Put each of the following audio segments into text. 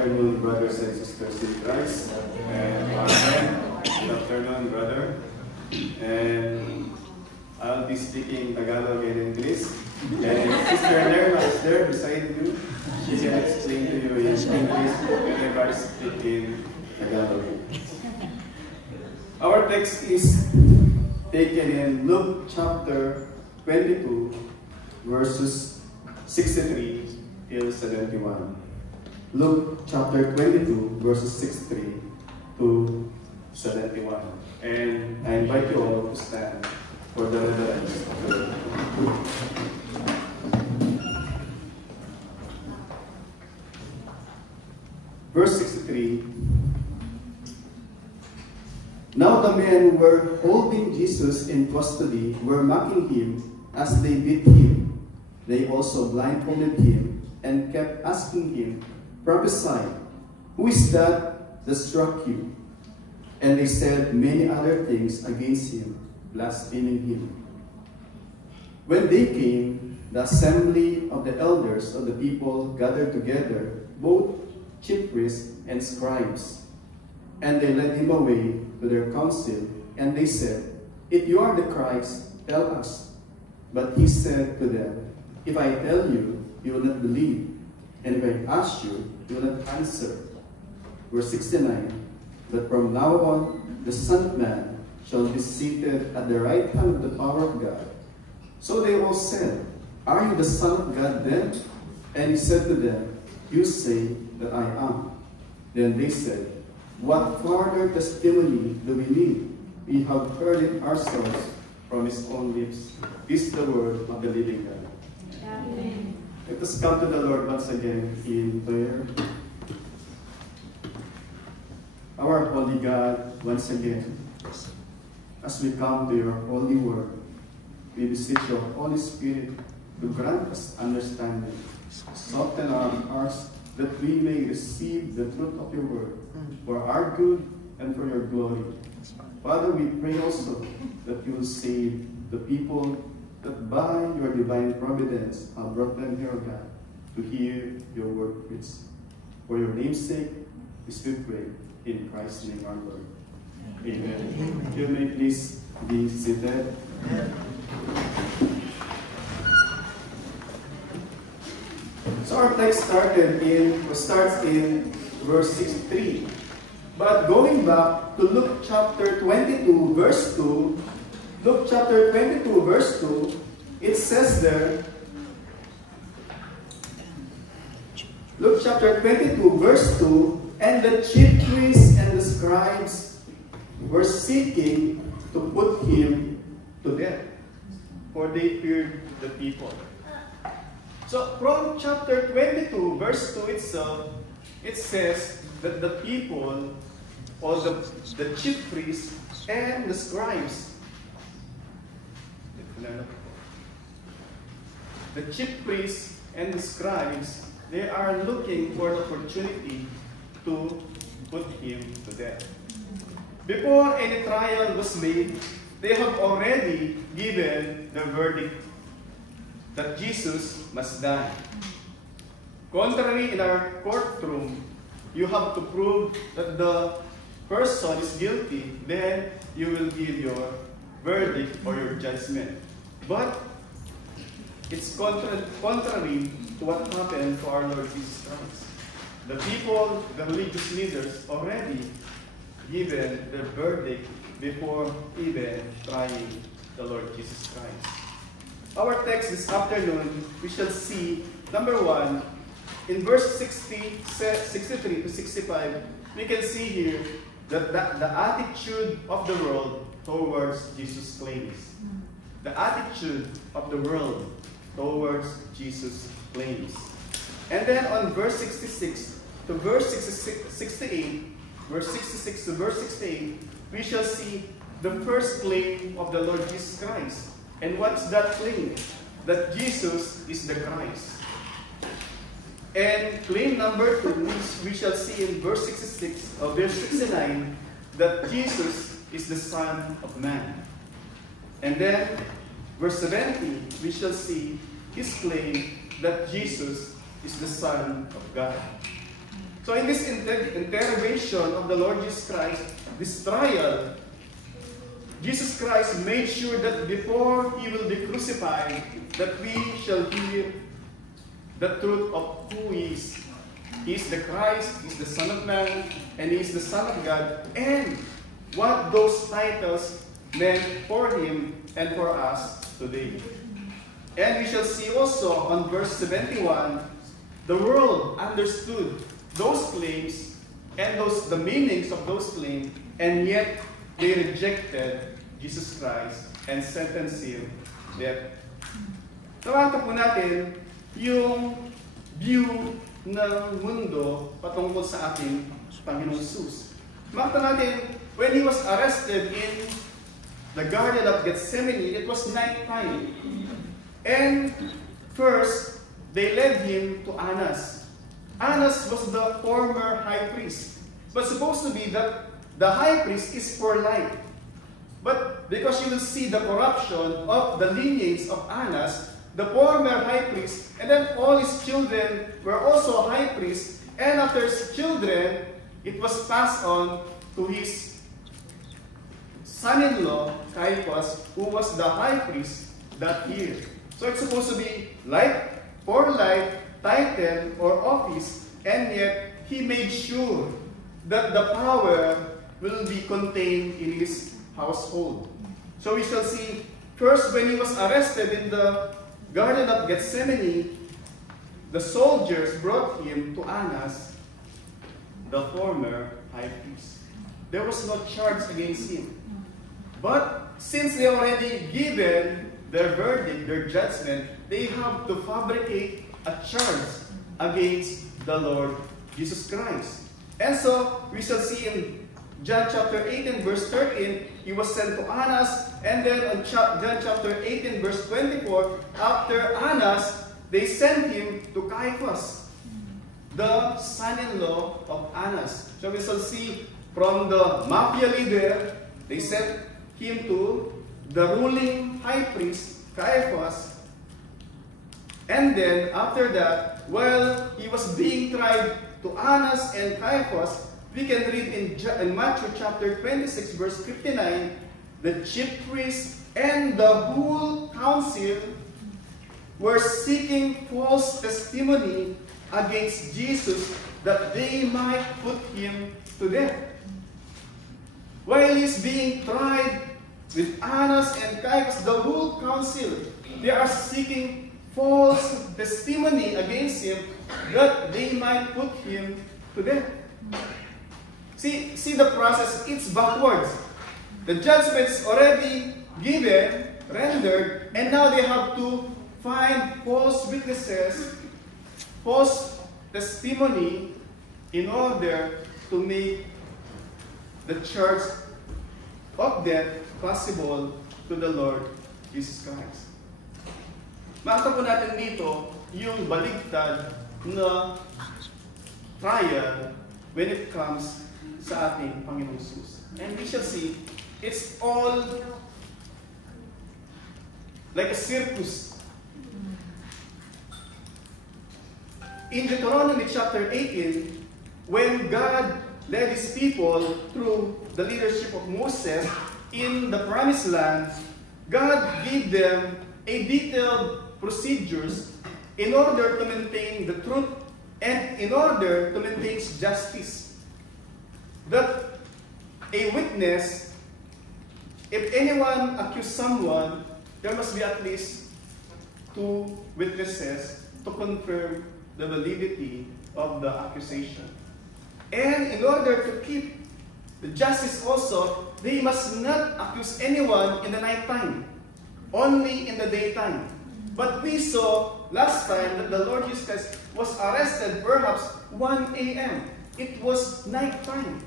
afternoon, brothers and sisters in Christ. And our friend, good afternoon, brother. And I'll be speaking Tagalog and English. And Sister Lerna is there beside you. She can explain to you in English and I speak in Tagalog. Our text is taken in Luke chapter 22, verses 63 till 71. Luke chapter 22, verses 63 to 71. And I invite you all to stand for the reverence of the Lord. Verse 63. Now the men who were holding Jesus in custody were mocking him as they beat him. They also blindfolded him and kept asking him, "Prophesy, who is that struck you?" And they said many other things against him, blaspheming him. When they came, the assembly of the elders of the people gathered together, both chief priests and scribes. And they led him away to their council, and they said, "If you are the Christ, tell us." But he said to them, "If I tell you, you will not believe, and if I ask you, you will not answer." Verse 69, "But from now on, the Son of Man shall be seated at the right hand of the power of God." So they all said, "Are you the Son of God then?" And he said to them, "You say that I am." Then they said, "What further testimony do we need? We have heard it ourselves from his own lips." This is the word of the living God. Amen. Let us come to the Lord once again in prayer. Our holy God, once again, as we come to your holy word, we beseech your Holy Spirit to grant us understanding, soften our hearts, that we may receive the truth of your word for our good and for your glory. Father, we pray also that you will save the people that by your divine providence have brought them here, God, to hear your word preached. For your name's sake, we pray in Christ's name our Lord. Amen. You may please be seated. So our text starts in verse 63. But going back to Luke chapter 22, verse 2, Luke chapter 22, verse 2, it says there, Luke chapter 22, verse 2, "And the chief priests and the scribes were seeking to put him to death, for they feared the people." So from chapter 22, verse 2 itself, it says that the people, or the chief priests and the scribes, they are looking for an opportunity to put him to death. Before any trial was made, they have already given the verdict that Jesus must die. Contrary, in our courtroom, you have to prove that the person is guilty, then you will give your verdict or your judgment. But it's contrary to what happened to our Lord Jesus Christ. The people, the religious leaders, already given their verdict before even trying the Lord Jesus Christ. Our text this afternoon, we shall see, number one, in verse 63 to 65, we can see here that the attitude of the world towards Jesus' claims. The attitude of the world towards Jesus' claims. And then on verse 66 to verse 68, verse 66 to verse 68, we shall see the first claim of the Lord Jesus Christ. And what's that claim? That Jesus is the Christ. And claim number 2, we shall see in verse 69, that Jesus is the Son of Man. And then, verse 70, we shall see his claim that Jesus is the Son of God. So So in this interrogation of the Lord Jesus Christ, this trial, Jesus Christ made sure that before He will be crucified, that we shall hear the truth of who He is. He is the Christ, He is the Son of Man, and He is the Son of God, and what those titles meant for Him and for us today. And we shall see also on verse 71, the world understood those claims and the meanings of those claims, and yet they rejected Jesus Christ and sentenced Him to death. Tawagin po natin yung view ng mundo patungkol sa ating Panginoong Jesus. Makita natin, when He was arrested in the Garden of Gethsemane, it was night time. And first, they led Him to Annas. Annas was the former high priest. But supposed to be that the high priest is for life. But because you will see the corruption of the lineage of Annas, the former high priest, and then all his children were also high priests, and after his children, it was passed on to his son-in-law, Caiaphas, who was the high priest that year. So it's supposed to be life for life, title or office, and yet he made sure that the power will be contained in his household. So we shall see, first when he was arrested in the Garden of Gethsemane, the soldiers brought him to Annas, the former high priest. There was no charge against him. But since they already given their verdict, their judgment, they have to fabricate a charge against the Lord Jesus Christ. And so, we shall see in John chapter 18, verse 13, he was sent to Annas, and then in John chapter 18, verse 24, after Annas, they sent him to Caiaphas, the son-in-law of Annas. So we shall see from the mafia leader, they sent him to the ruling high priest, Caiaphas. And then after that, while he was being tried to Annas and Caiaphas, we can read in Matthew chapter 26, verse 59, the chief priests and the whole council were seeking false testimony against Jesus that they might put him to death. While he's being tried with Annas and Caiaphas, the whole council, they are seeking false testimony against him that they might put him to death. See the process, it's backwards. The judgment's already given, rendered, and now they have to find false witnesses, false testimony in order to make the charge of death possible to the Lord Jesus Christ. Makita po natin dito yung baligtad na trial when it comes sa ating Panginoong Jesus. And we shall see, it's all like a circus. In Deuteronomy chapter 18, when God led His people through the leadership of Moses in the promised land, God gave them a detailed procedures in order to maintain the truth and in order to maintain justice. That a witness, if anyone accuse someone, there must be at least 2 witnesses to confirm the validity of the accusation. And in order to keep the justice also, they must not accuse anyone in the night time, only in the daytime. But we saw last time that the Lord Jesus Christ was arrested perhaps 1 a.m. It was night time.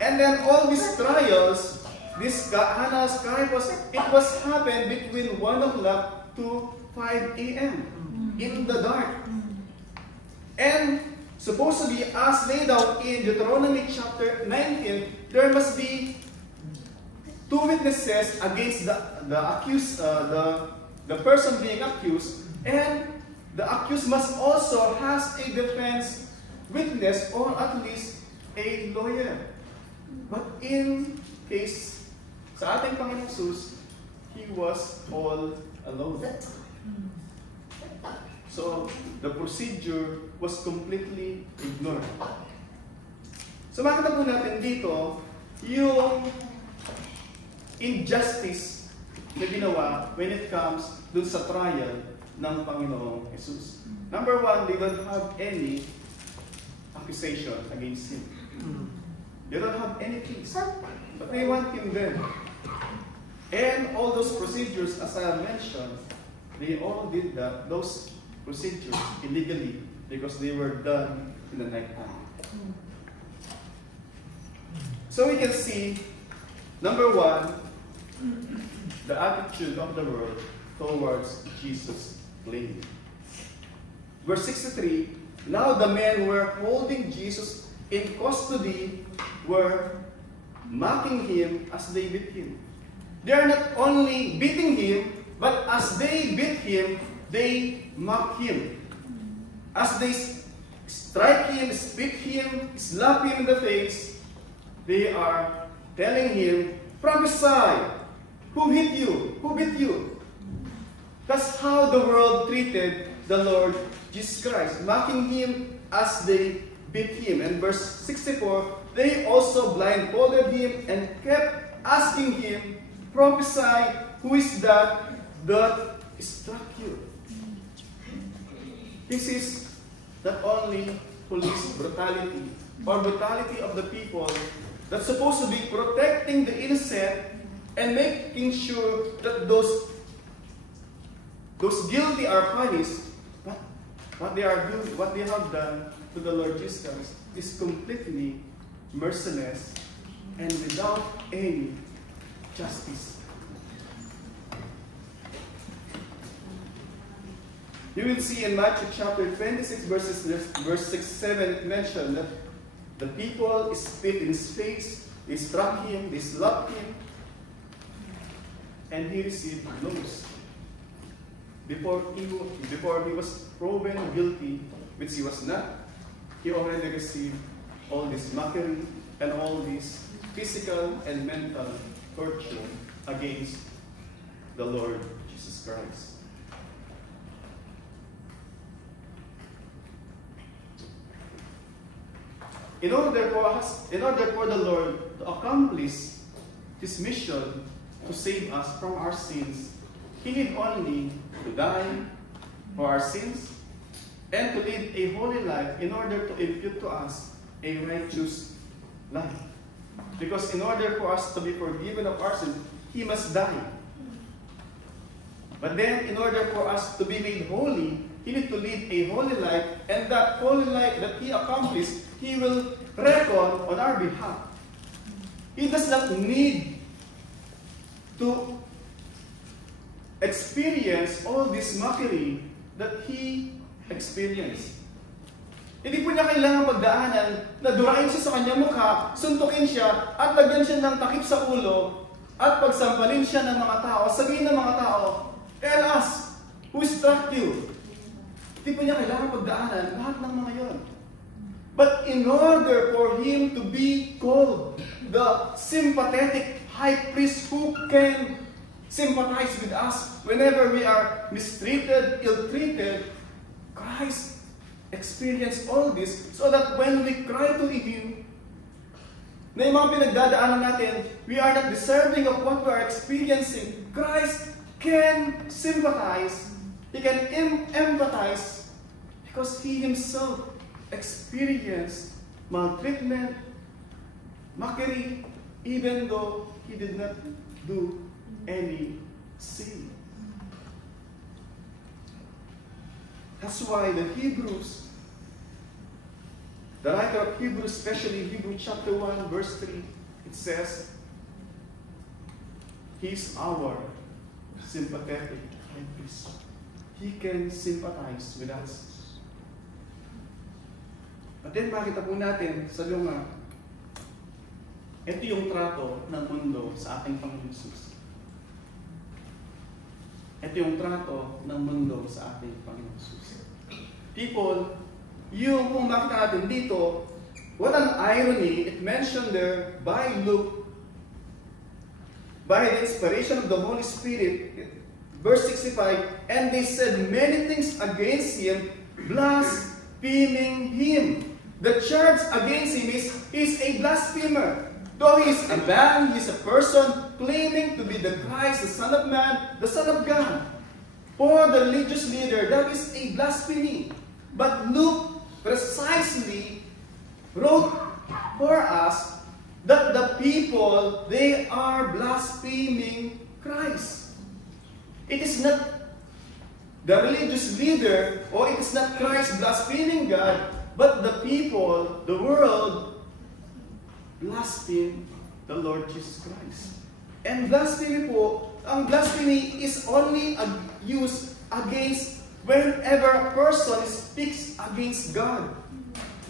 And then all these trials, this Annas, Caiaphas, it was happened between 1 o'clock to 5 a.m. in the dark. And supposedly, as laid out in Deuteronomy chapter 19, there must be 2 witnesses against the accused, the person being accused, and the accused must also has a defense witness or at least a lawyer. But in case sa ating Panginoong Jesus, He was all alone. So, the procedure was completely ignored. So, makita po natin dito yung injustice na ginawa when it comes dun sa trial ng Panginoong Jesus. Number one, they don't have any accusation against Him. They don't have any case. But they want Him dead. And all those procedures, as I mentioned, they all did those procedures illegally because they were done in the night time. So we can see, number one, the attitude of the world towards Jesus plainly. Verse 63, now the men who were holding Jesus in custody were mocking Him as they beat Him. They are not only beating Him, but as they beat Him, they mock Him. As they strike Him, spit Him, slap Him in the face, they are telling Him, prophesy! Who hit you? Who beat you? That's how the world treated the Lord Jesus Christ, mocking Him as they beat Him. And verse 64, they also blindfolded Him and kept asking Him, prophesy, who is that struck you? This is not only police brutality or brutality of the people that's supposed to be protecting the innocent and making sure that those guilty are punished. But what they are doing, what they have done to the Lord Jesus Christ is completely merciless and without any justice. You will see in Matthew chapter 26, verse 6, 7, it mentioned that the people spit in his face, they struck him, they slapped him, and he received blows. Before he was proven guilty, which he was not, he already received all this mockery and all this physical and mental torture against the Lord Jesus Christ. In order for the Lord to accomplish His mission to save us from our sins, He need only to die for our sins and to live a holy life in order to impute to us a righteous life. Because in order for us to be forgiven of our sins, He must die. But then, in order for us to be made holy, He need to live a holy life, and that holy life that He accomplished, He will reckon on our behalf. He does not need to experience all this mockery that He experienced. Hindi po niya kailangan pagdaanan na durain siya sa kanyang mukha, suntukin siya, at lagyan siya ng takip sa ulo, at pagsampalin siya ng mga tao, sabihin ng mga tao, tell us, who struck you? Hindi po niya kailangan pagdaanan lahat ng mga yon. But in order for Him to be called the sympathetic high priest who can sympathize with us whenever we are mistreated, ill-treated, Christ experienced all this so that when we cry to Him, na yung mga pinagdadaanan natin, we are not deserving of what we are experiencing. Christ can sympathize, He can empathize because He Himself experienced maltreatment, mockery, even though He did not do any sin. That's why the writer of Hebrews, especially Hebrews chapter 1, verse 3, it says, He's our sympathetic high priest. He can sympathize with us. But then makita po natin sa lunga, ito yung trato ng mundo sa ating Panginoon Jesus. Ito yung trato ng mundo sa ating Panginoon Jesus. People yung kung makita natin dito, what an irony, it mentioned there by Luke, by the inspiration of the Holy Spirit, verse 65, and they said many things against him, blaspheming him. The charge against him is he's a blasphemer. Though he is a man, he is a person claiming to be the Christ, the Son of Man, the Son of God. For the religious leader, that is a blasphemy. But Luke precisely wrote for us that the people, they are blaspheming Christ. It is not the religious leader, or it is not Christ blaspheming God, but the people, the world, blaspheme the Lord Jesus Christ. And blasphemy po, ang blasphemy is only used against whenever a person speaks against God.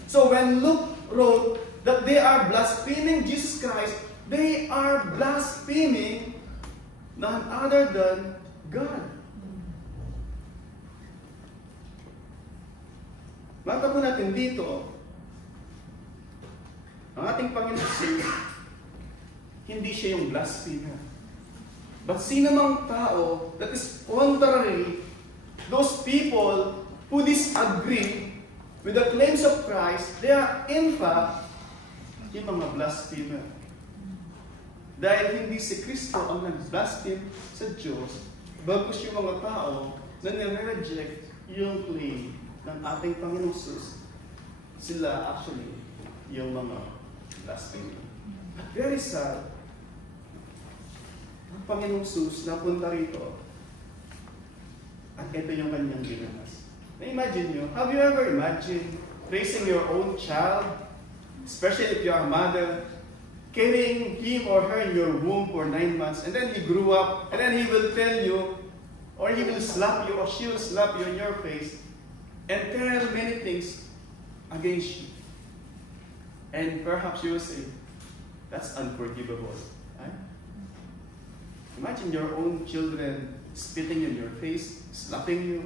So when Luke wrote that they are blaspheming Jesus Christ, they are blaspheming none other than God. Makita po natin dito, ang ating Panginoon Jesus, hindi siya yung blasphemer. But sino mang tao that is contrary, those people who disagree with the claims of Christ, they are in fact yung mga blasphemer. Dahil hindi si Kristo ang nag-blaspheme sa Diyos, bagkus yung mga tao na nire-reject yung claim ng ating Panginoon Jesus, sila actually yung mga blasphemer. But very sad, ang Panginoong Jesus napunta rito at ito yung kanyang ginawas. Na-imagine nyo, have you ever imagined raising your own child, especially if you are a mother, carrying him or her in your womb for 9 months, and then he grew up, and then he will tell you, or he will slap you, or she will slap you in your face, and tell many things against you. And perhaps you will say, that's unforgivable. Right? Imagine your own children spitting in your face, slapping you,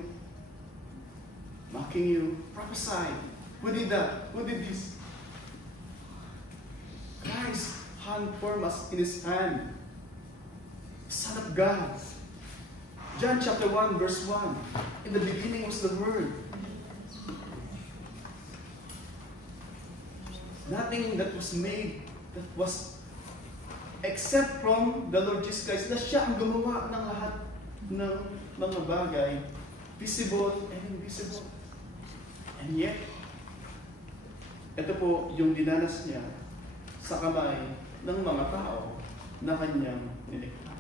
mocking you, prophesying. Who did that? Who did this? Christ hung foremost in his hand. Son of God. John chapter 1 verse 1. In the beginning was the Word. Nothing that was made that was except from the Lord Jesus Christ, na siya ang gumawa ng lahat ng mga bagay, visible and invisible. And yet, ito po yung dinanas niya sa kamay ng mga tao na kanyang nilikha.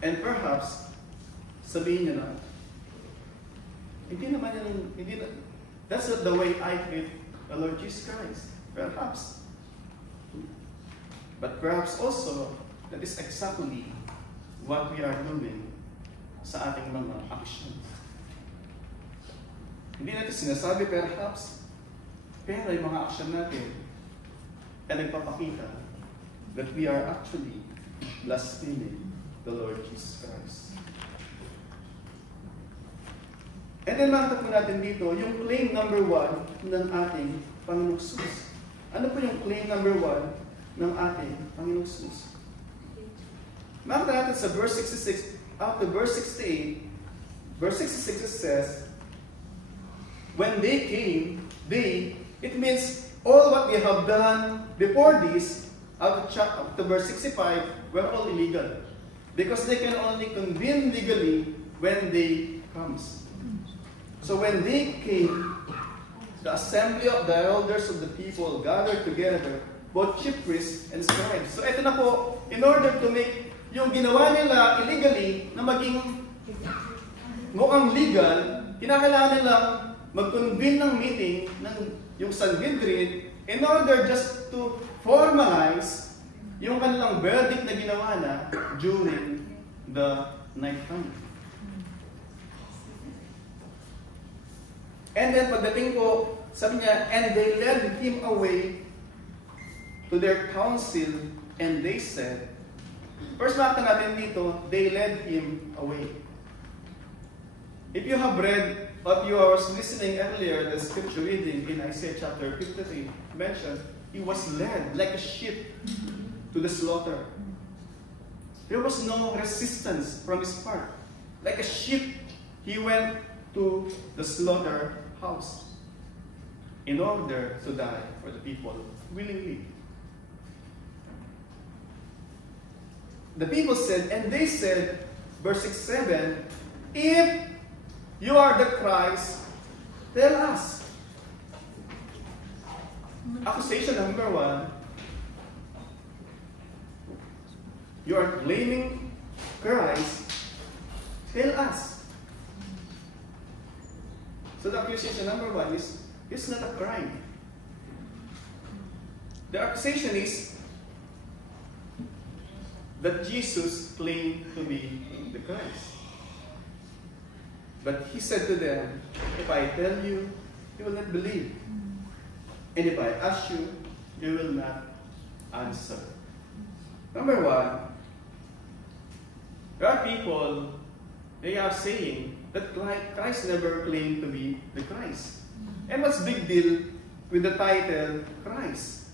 And perhaps, sabihin niya na, that's not the way I treat the Lord Jesus Christ. Perhaps. But perhaps also, that is exactly what we are doing sa ating mga actions. Hindi natin sinasabi perhaps, pero yung mga action natin ay nagpapakita that we are actually blaspheming the Lord Jesus Christ. And then makita po natin dito, yung claim number 1 ng ating Panginoong Jesus. Ano po yung claim number 1 ng ating Panginoong Jesus? Makita natin sa verse 66, up to verse 68, verse 66 it says, when they came, it means all what they have done before this, up to verse 65, were all illegal. Because they can only convene legally when they comes. So when they came, the assembly of the elders of the people gathered together, both chief priests and scribes. So ito na po, in order to make yung ginawa nila illegally na maging mukhang legal, kinakailangan nilang mag-convene ng meeting ng yung Sanhedrin in order just to formalize yung kanilang verdict na ginawa na during the night time. And then pagdating po, sabi niya, and they led him away to their council, and they said, first makita natin dito, they led him away. If you have read of you was listening earlier, the scripture reading in Isaiah chapter 53 mentioned, he was led like a sheep to the slaughter. There was no resistance from his part. Like a sheep, he went to the slaughterhouse in order to die for the people willingly. The people said, and they said, verse 6-7, if you are the Christ, tell us. Accusation number 1, you are blaming Christ, tell us. So the accusation number 1 is, it's not a crime. The accusation is that Jesus claimed to be the Christ. But he said to them, if I tell you, you will not believe. And if I ask you, you will not answer. Number 1, there are people, they are saying that Christ never claimed to be the Christ. And what's the big deal with the title Christ?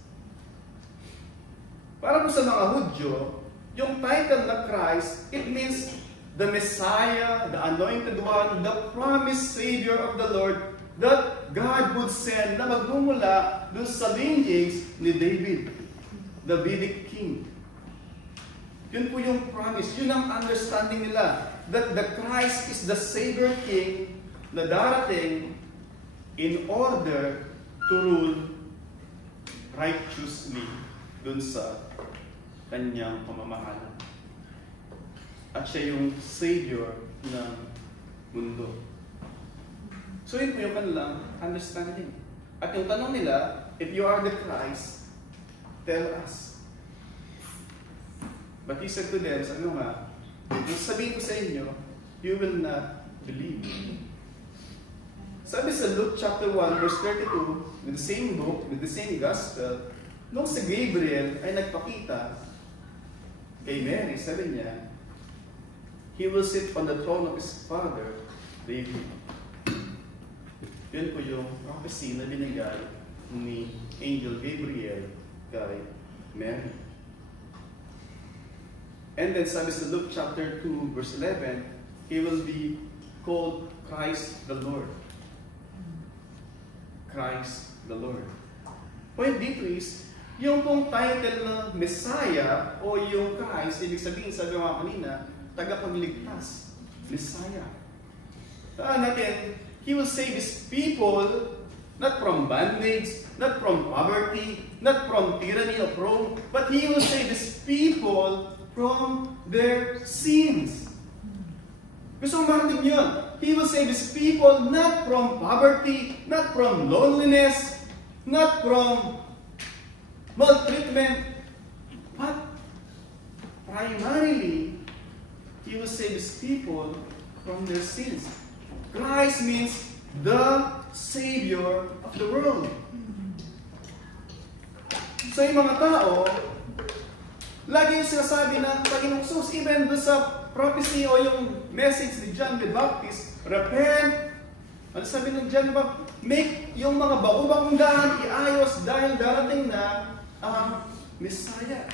Para po sa mga Hudyo, yung title na Christ, it means the Messiah, the Anointed One, the promised Savior of the Lord that God would send na magmumula dun sa lineage ni David, Davidic king. Yun po yung promise, yun ang understanding nila, that the Christ is the Savior King na darating in order to rule righteously dun sa kanyang pamamahala. At siya yung Savior ng mundo. So yun po yung kanilang understanding. At yung tanong nila, if you are the Christ, tell us. But he said to them, sabi nga, kung sabihin ko sa inyo, you will not believe. Sabi sa Luke chapter 1, verse 32, with the same book, with the same gospel, nung si Gabriel ay nagpakita kay Mary, sabi niya, he will sit on the throne of his father, David. Yun po yung prophecy na binigay ni Angel Gabriel kay Mary. And then sabi sa Luke chapter 2, verse 11, he will be called Christ the Lord. Christ the Lord. Point dito is, yung pong title ng Messiah o yung Christ, ibig sabihin, sabi nga kanina, tagapagligtas. Messiah. Taan natin, he will save his people not from bondage, not from poverty, not from tyranny of Rome, but he will save his people from their sins. Gusto mo marinig yun? He will save his people not from poverty, not from loneliness, not from maltreatment, but primarily, he will save his people from their sins. Christ means the Savior of the world. So yung mga tao, lagi yung sinasabi ng Panginoong Jesus, even doon sa prophecy o yung message ni John the Baptist, repent. Ano sabi ng John the Baptist? Make yung mga bago-bagong daan iayos dahil darating na ang Messiah.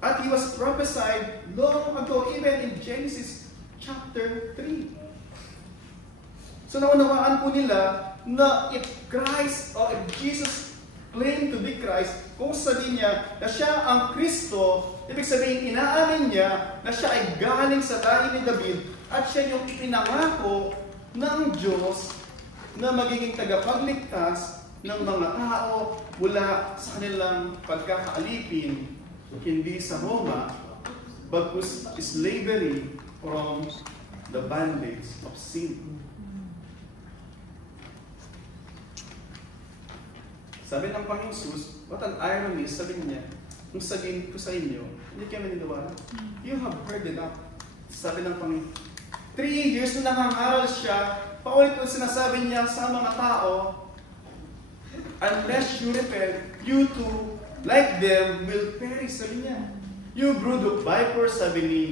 At he was prophesied long ago, even in Genesis chapter 3. So naunawaan po nila na if Christ or if Jesus claimed to be Christ, kung sabihin niya na siya ang Kristo, ibig sabihin inaamin niya na siya ay galing sa lahi ni David at siya yung ipinangako ng Diyos na magiging tagapagligtas ng mga tao mula sa kanilang pagkakaalipin, hindi sa Roma, bagkus slavery from the bondage of sin. Sabi ng Panginoon Jesus, what an irony, sabi niya, kung sabihin ko sa inyo, hindi kayo maniniwala. You have heard enough. Sabi ng Panginoon, 3 years na nangangaral siya, paulit-ulit sinasabi niya sa mga tao, unless you repent, you too, like them, will perish, sabi niya. You brood of vipers, sabi ni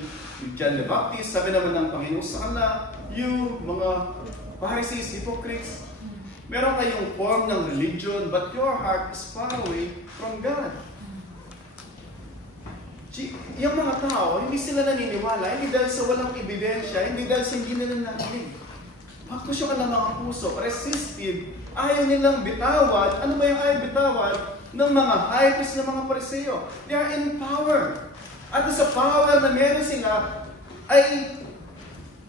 John the Baptist, sabi naman ng Panginoon sa kanila, you mga Pharisees, hypocrites, meron kayong form ng religion, but your heart is far away from God. Yung mga tao, hindi sila naniniwala, hindi dahil sa walang ebidensya, hindi dahil sa hindi nila narinig. Pagkusyo ka ng mga puso, resistive, ayaw nilang bitawan. Ano ba yung ayaw bitawan? Ng mga high priest ng mga Pariseo. They are in power. At sa power na meron sila, ay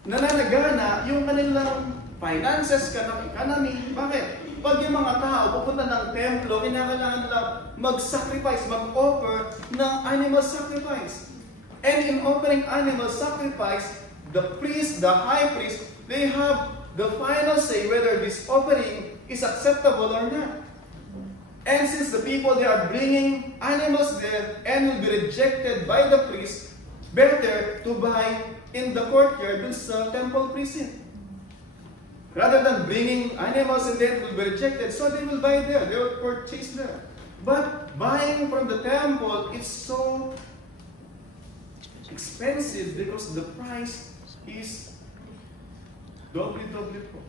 nananagana yung kanilang finances, kanang economy. Bakit? Pag yung mga tao pupunta ng templo, kinakailangan nila mag-sacrifice, mag-offer ng animal sacrifice. And in offering animal sacrifice, the priest, the high priest, they have the final say whether this offering is acceptable or not. And since the people, they are bringing animals there and will be rejected by the priest, better to buy in the courtyard dun sa temple precinct. Rather than bringing animals and then will be rejected, so they will buy there, they will purchase there. But buying from the temple is so expensive because the price is doble po.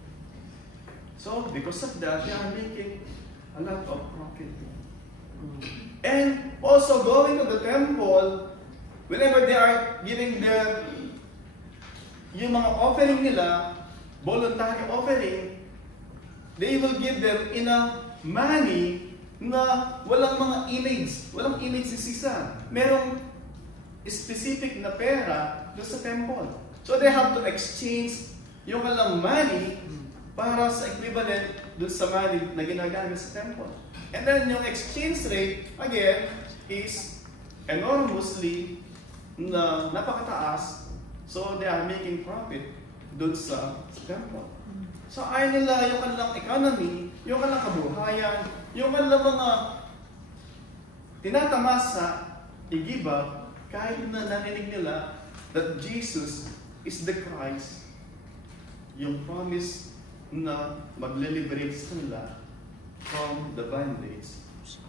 So because of that, they are making a lot of profit. And also going to the temple, whenever they are giving yung mga offering nila, voluntary offering, they will give them in a money na walang mga image si Caesar. Merong specific na pera doon sa temple. So they have to exchange yung kanilang money para sa equivalent doon sa money na ginagamit sa temple. And then yung exchange rate, again, is enormously na napakataas. So they are making profit doon sa temple. So ayaw nila yung kanilang economy, yung kanilang kabuhayan, yung kanilang mga tinatamasa, igiba, kahit na narinig nila that Jesus is the Christ, yung promise na magle-liberate sa kanila from the bondage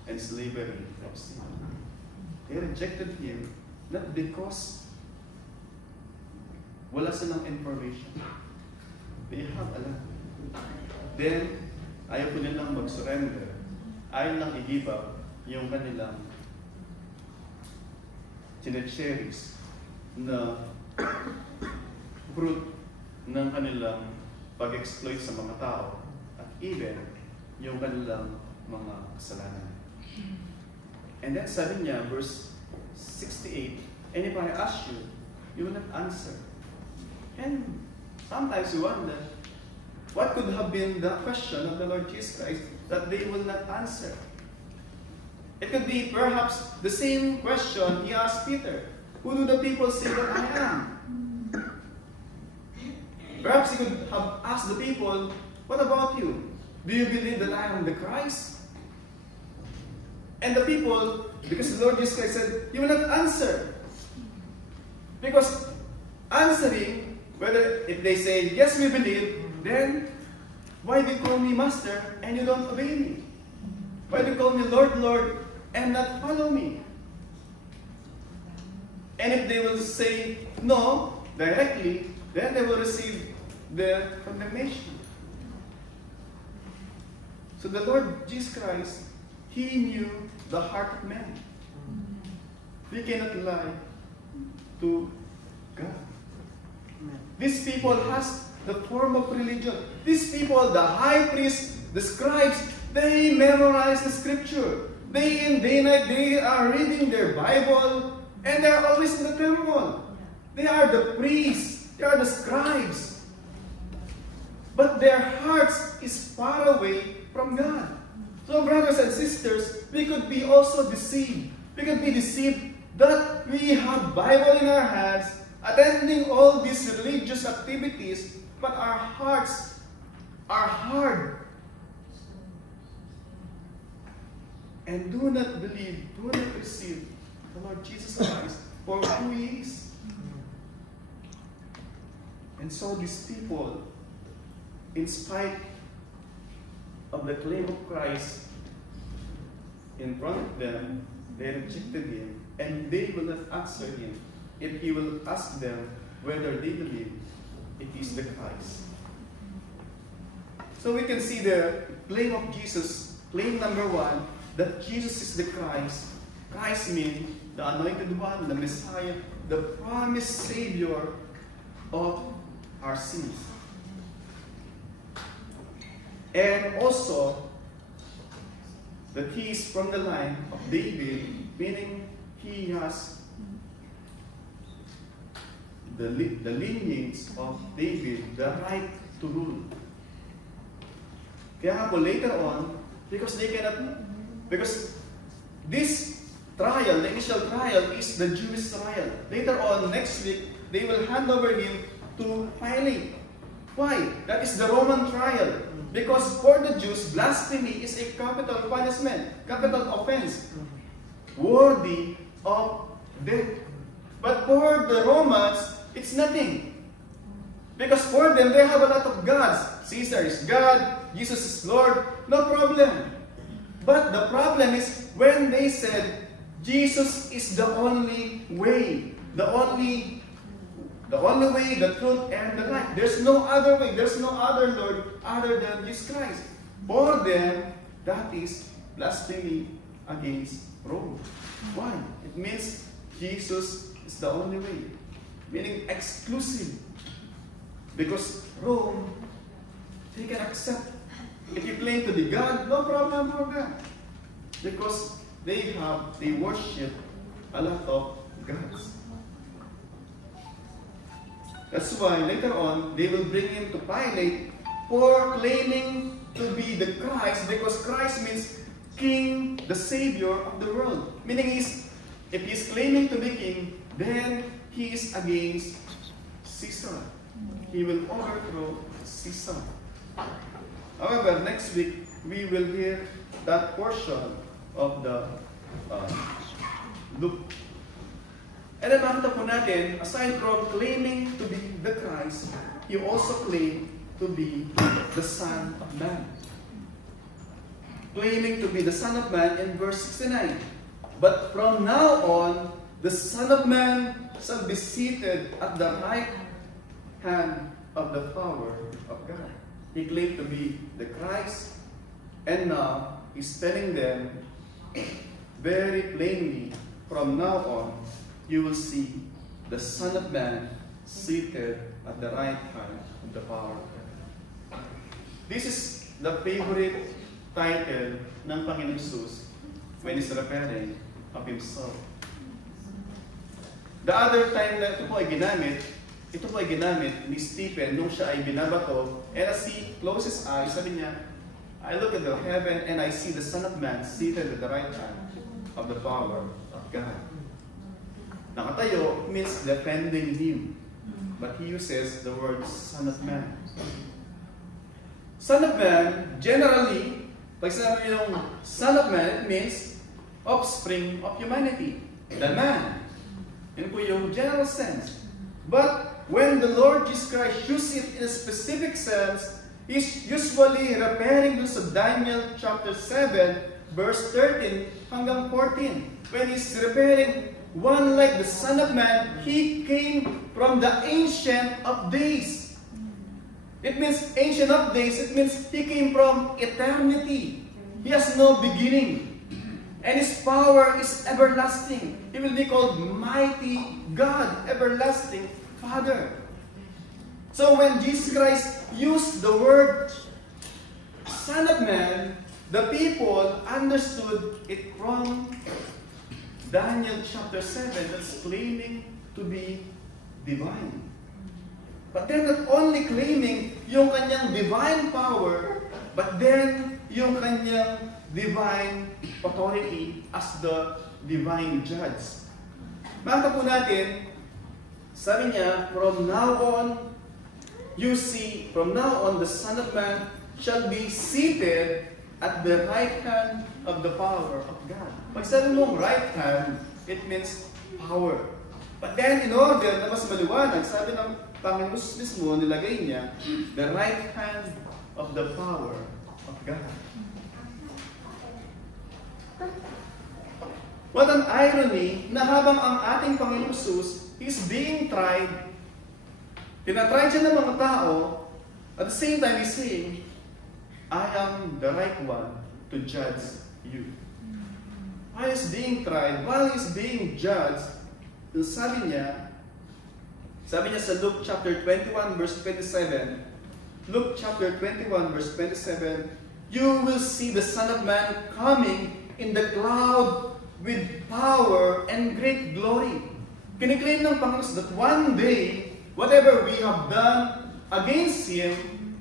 and slavery of sin. They rejected Him not because wala silang information. They have a lot. Then, ayaw ko nilang mag-surrender. Ayaw lang i-give up yung kanilang chine-cherish na fruit ng kanilang pag-exploit sa mga tao at even yung kanilang mga kasalanan. And then sabi niya, verse 68, and if I ask you, you will not answer. And sometimes you wonder, what could have been the question of the Lord Jesus Christ that they will not answer? It could be perhaps the same question He asked Peter. Who do the people say that I am? Perhaps He could have asked the people, what about you? Do you believe that I am the Christ? And the people, because the Lord Jesus Christ said, you will not answer. Because answering, whether if they say, yes, we believe, then why do you call me Master and you don't obey me? Why do you call me Lord, Lord, and not follow me? And if they will say no directly, then they will receive their condemnation. So the Lord Jesus Christ, He knew the heart of man. We cannot lie to God. These people has the form of religion. These people, the high priest, the scribes, they memorize the scripture. Day in, day night, they are reading their Bible, and they are always in the temple. They are the priests. They are the scribes. But their hearts is far away from God. So brothers and sisters, we could be also deceived. We could be deceived that we have Bible in our hands, attending all these religious activities, but our hearts are hard. And do not believe, do not receive the Lord Jesus Christ for who He is. And so these people, in spite of the claim of Christ in front of them, they rejected Him, and they will not answer Him if He will ask them whether they believe it is the Christ. So we can see the claim of Jesus. Claim number one, that Jesus is the Christ. Christ means the anointed one, the Messiah, the promised Savior of our sins. And also, that he is from the line of David, meaning he has the lineage of David, the right to rule. Kaya nga po, later on, because this trial, the initial trial, is the Jewish trial. Later on, next week, they will hand over him to Pilate. Why? That is the Roman trial. Because for the Jews, blasphemy is a capital punishment, capital offense, worthy of death. But for the Romans, it's nothing. Because for them, they have a lot of gods. Caesar is God, Jesus is Lord, no problem. But the problem is when they said, Jesus is the only way, the only way, the truth, and the life. There's no other way, there's no other Lord other than Jesus Christ. For them, that is blasphemy against Rome. Why? It means Jesus is the only way, meaning exclusive. Because Rome, they can accept. If you claim to be God, no problem for them. Because they worship a lot of gods. That's why later on, they will bring him to Pilate for claiming to be the Christ, because Christ means King, the Savior of the world. Meaning if he's claiming to be king, then he is against Caesar. He will overthrow Caesar. However, next week, we will hear that portion of the Luke. And then makita po natin, aside from claiming to be the Christ, he also claimed to be the Son of Man. Claiming to be the Son of Man in verse 69. But from now on, the Son of Man shall be seated at the right hand of the power of God. He claimed to be the Christ, and now he's telling them very plainly, from now on, you will see the Son of Man seated at the right hand of the power of God. This is the favorite title ng Panginoon Jesus when he's referring of himself. The other time na ito po ay ginamit ni Stephen nung siya ay binabato, and as he closes his eyes, sabi niya, I look at the heaven and I see the Son of Man seated at the right hand of the power of God. Nakatayo means defending him. But he uses the word Son of Man. Son of Man, generally, pag sinabi yung Son of Man, it means offspring of humanity. The man. Yun po yung general sense. But when the Lord Jesus Christ uses it in a specific sense, he's usually referring to Daniel chapter 7, verse 13 hanggang 14. When he's referring one like the Son of Man, he came from the Ancient of Days. It means Ancient of Days, it means he came from eternity. He has no beginning. And his power is everlasting. He will be called Mighty God, Everlasting Father. So when Jesus Christ used the word Son of Man, the people understood it from Daniel chapter 7, that's claiming to be divine. But then not only claiming yung kanyang divine power, but then yung kanyang divine authority as the divine judge. Makita po natin, sabi niya, from now on, you see, from now on, the Son of Man shall be seated at the right hand of the power of God. Pag sabi mong right hand, it means power. But then, in order na mas maliwanag, sabi ng Panginoon mismo, nilagay niya, the right hand of the power of God. What an irony na habang ang ating Panginoon Jesus is being tried, Tinatry siya ng mga tao, at the same time, he's saying, I am the right one to judge you. While he's being tried, while he's being judged, sabi niya sa Luke chapter 21 verse 27, Luke chapter 21 verse 27, you will see the Son of Man coming in the cloud with power and great glory. Kiniklaim ng Panginoon that one day, whatever we have done against Him,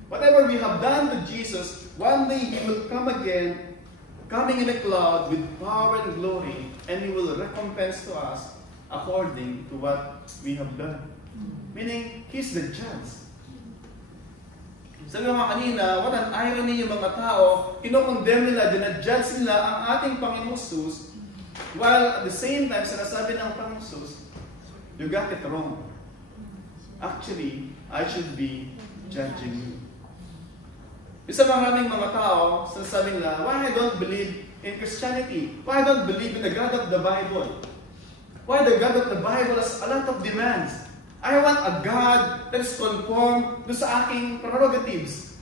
whatever we have done to Jesus, one day He will come again, coming in a cloud with power and glory, and He will recompense to us according to what we have done. Meaning, He's the judge. Sabi nga kanina, what an irony yung mga tao, kinokondemn nila, dinadjudge nila ang ating Panginoong Jesus, while at the same time, sinasabi ng Panginoong Jesus, you got it wrong. Actually, I should be judging you. Isa maraming mga tao, sinasabi nila, why I don't believe in Christianity? Why I don't believe in the God of the Bible? Why the God of the Bible has a lot of demands? I want a God that is conformed do sa aking prerogatives.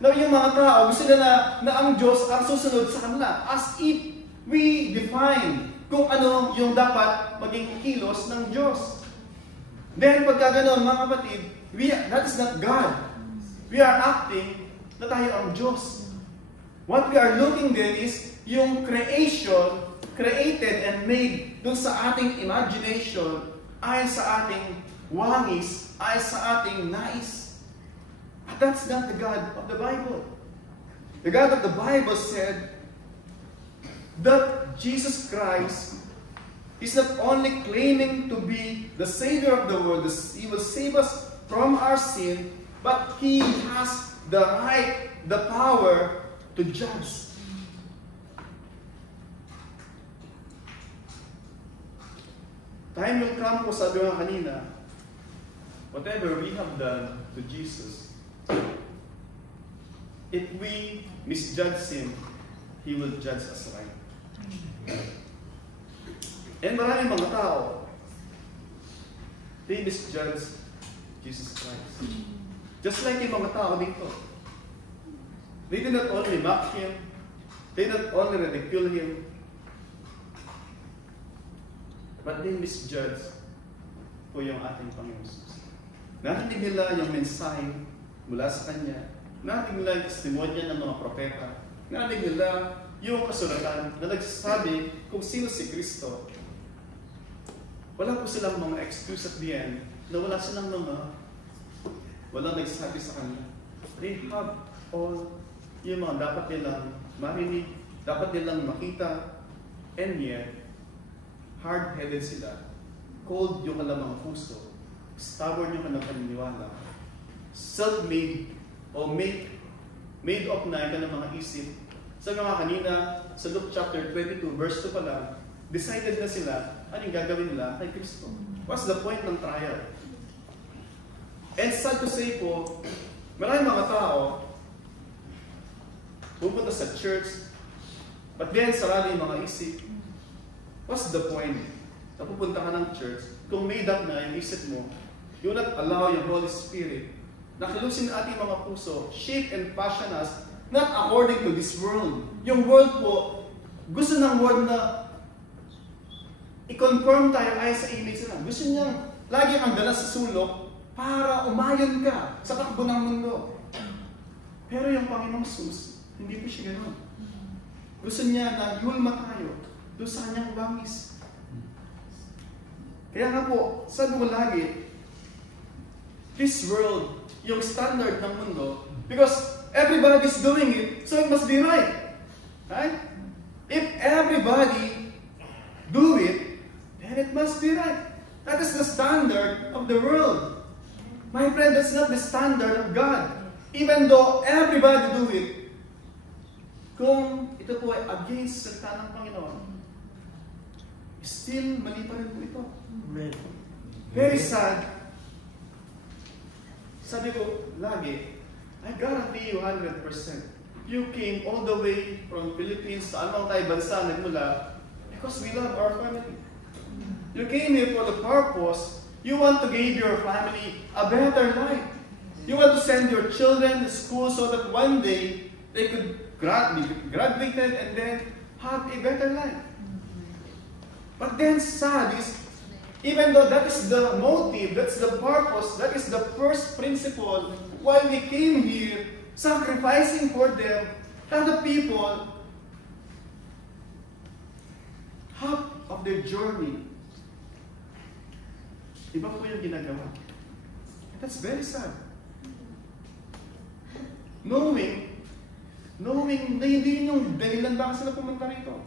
Now, yung mga tao, gusto nila na ang Diyos ang susunod sa kanila. As if we define kung ano yung dapat maging kilos ng Diyos. Then, pagka gano'n, mga kapatid, that is not God. We are acting na tayo ang Diyos. What we are looking then is yung creation, created and made dun sa ating imagination, ayon sa ating wangis, ay sa ating nais. But that's not the God of the Bible. The God of the Bible said that Jesus Christ is not only claiming to be the Savior of the world, He will save us from our sin, but He has the right, the power to judge. Time will come po, sabi nga kanina, whatever we have done to Jesus, if we misjudge Him, He will judge us right. And maraming mga tao, they misjudge Jesus Christ. Just like yung mga tao dito. They did not only mock Him, they did not only ridicule Him, but they misjudge po yung ating Panginoon Jesus. Narinig nila yung mensahe mula sa Kanya. Narinig nila yung testimonya ng mga propeta. Narinig nila yung kasulatan na nagsasabi kung sino si Kristo. Wala po silang mga excuse at the end na wala silang walang nagsasabi sa Kanya. They have all yung mga dapat nilang marinig, dapat nilang makita, and yet, hard-headed sila, cold yung kanilang mga puso, stubborn yung kanilang paniniwala, self-made o made up na yung kanilang mga isip. Sabi nga kanina, sa Luke chapter 22, verse 2 pa lang, decided na sila anong gagawin nila kay Kristo. What's the point ng trial? And sad to say po, maraming mga tao pupunta sa church, but then sarado yung mga isip. What's the point? Napupunta ka ng church, kung made up na yung isip mo, you not allow yung Holy Spirit na kilusin ating mga puso, shape and fashion us, not according to this world. Yung world po, gusto ng world na i-confirm tayo ayon sa image nila. Gusto niyang lagi kang dala sa sulok para umayon ka sa takbo ng mundo. Pero yung Panginoong Jesus, hindi po siya ganoon. Gusto niya na yulma tayo doon sa kanyang bangis. Kaya nga po, sabi ko lagi, this world, yung standard ng mundo, because everybody's doing it, so it must be right. Right? If everybody do it, then it must be right. That is the standard of the world. My friend, that's not the standard of God. Even though everybody do it, kung ito po ay against salita ng Panginoon, still mali pa rin po ito. Very sad. Sabi ko lagi, I guarantee you 100%. You came all the way from Philippines sa anong tayo bansa nagmula because we love our family. You came here for the purpose You want to give your family a better life. You want to send your children to school so that one day they could be graduated and then have a better life. But then sad is, even though that is the motive, that's the purpose, that is the first principle why we came here, sacrificing for them, other people, half of their journey, iba po yung ginagawa. That's very sad. Knowing na hindi yun yung dahilan bakit sila pumunta rito.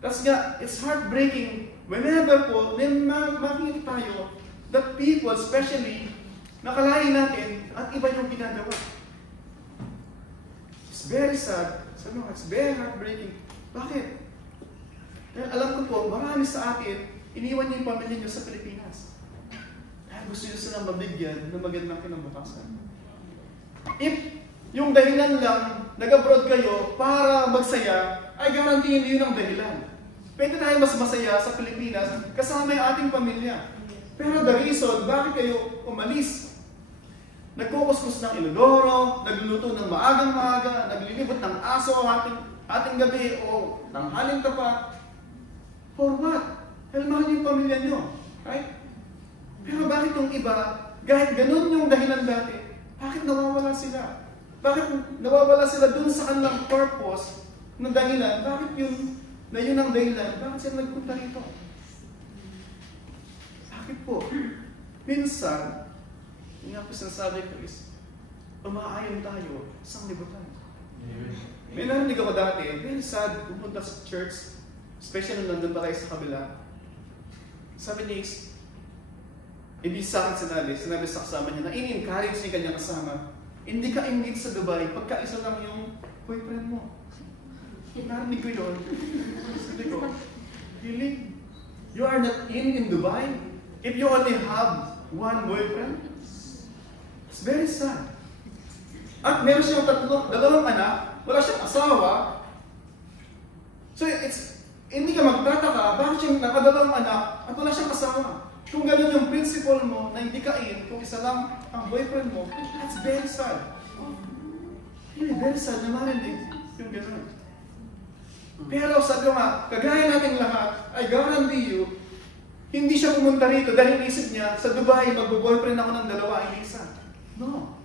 That's nga, it's heartbreaking whenever po, may makikita tayo that people, especially, nakalain natin at iba yung ginagawa. It's very sad. Sabi mo, it's very heartbreaking. Bakit? Dahil alam ko po, marami sa atin, iniwan niyo yung pamilya niyo sa Pilipinas. Dahil gusto niyo silang mabigyan ng magandang kinabukasan. If yung dahilan lang, nag-abroad kayo para magsaya, ay guarantee hindi yun ang dahilan. Pwede tayo mas masaya sa Pilipinas kasama yung ating pamilya. Pero the reason, bakit kayo umalis? Nagkukuskus ng inodoro, nagluluto ng maagang-maaga, naglilibot ng aso ating gabi o ng haling tapat. For what? Dahil mahal yung pamilya nyo. Right? Pero bakit yung iba, kahit ganun yung dahilan dati, bakit nawawala sila? Bakit nawawala sila dun sa kanilang purpose ng dahilan? Bakit yun ang dahilan? Bakit sila nagpunta rito? Bakit po? Minsan, yung nga po sinasabi ko is, umaayon tayo sa libutan. May narinig ako dati, very sad, pupunta sa church, especially nung nandun pa tayo sa kabila. Sabi niya is, hindi sa akin sinabi sa kasama niya na in-encourage niya kanyang kasama. Hindi ka engage sa Dubai, pagkaisa lang yung boyfriend mo. Narinig ko yun. Sabi ko, really? You are not in Dubai? If you only have one boyfriend? It's very sad. At meron siyang dalawang anak, wala siyang asawa. So hindi ka magtataka, bakit siyang nakadalawang anak at wala siyang asawa? Kung gano'n yung principle mo na hindi ka kung isa lang ang boyfriend mo, that's very sad. Really, very sad na marinig yung gano'n. Pero sabi ko nga, kagaya nating lahat, I guarantee you, hindi siya pumunta rito dahil isip niya, sa Dubai, magbo-boyfriend ako ng dalawa, ay isa. No.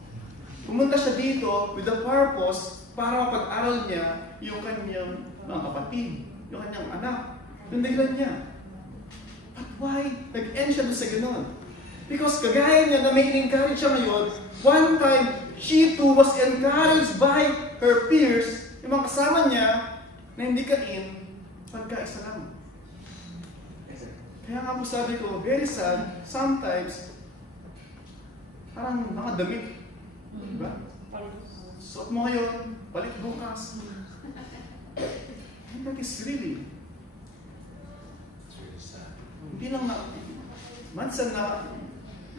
Pumunta siya dito with the purpose para mapag-aral niya yung kanyang mga kapatid, yung kanyang anak, yung dahilan niya. But why? Nag-end siya doon sa gano'n. Because kagaya niya na may encourage siya ngayon, one time, she too was encouraged by her peers, yung mga kasama niya, na hindi ka pagkaisa lang. Kaya nga po sabi ko, very sad, sometimes, parang nakadamit. Diba? Suot mo ngayon, balik bukas. And that is really, hindi lang mansan na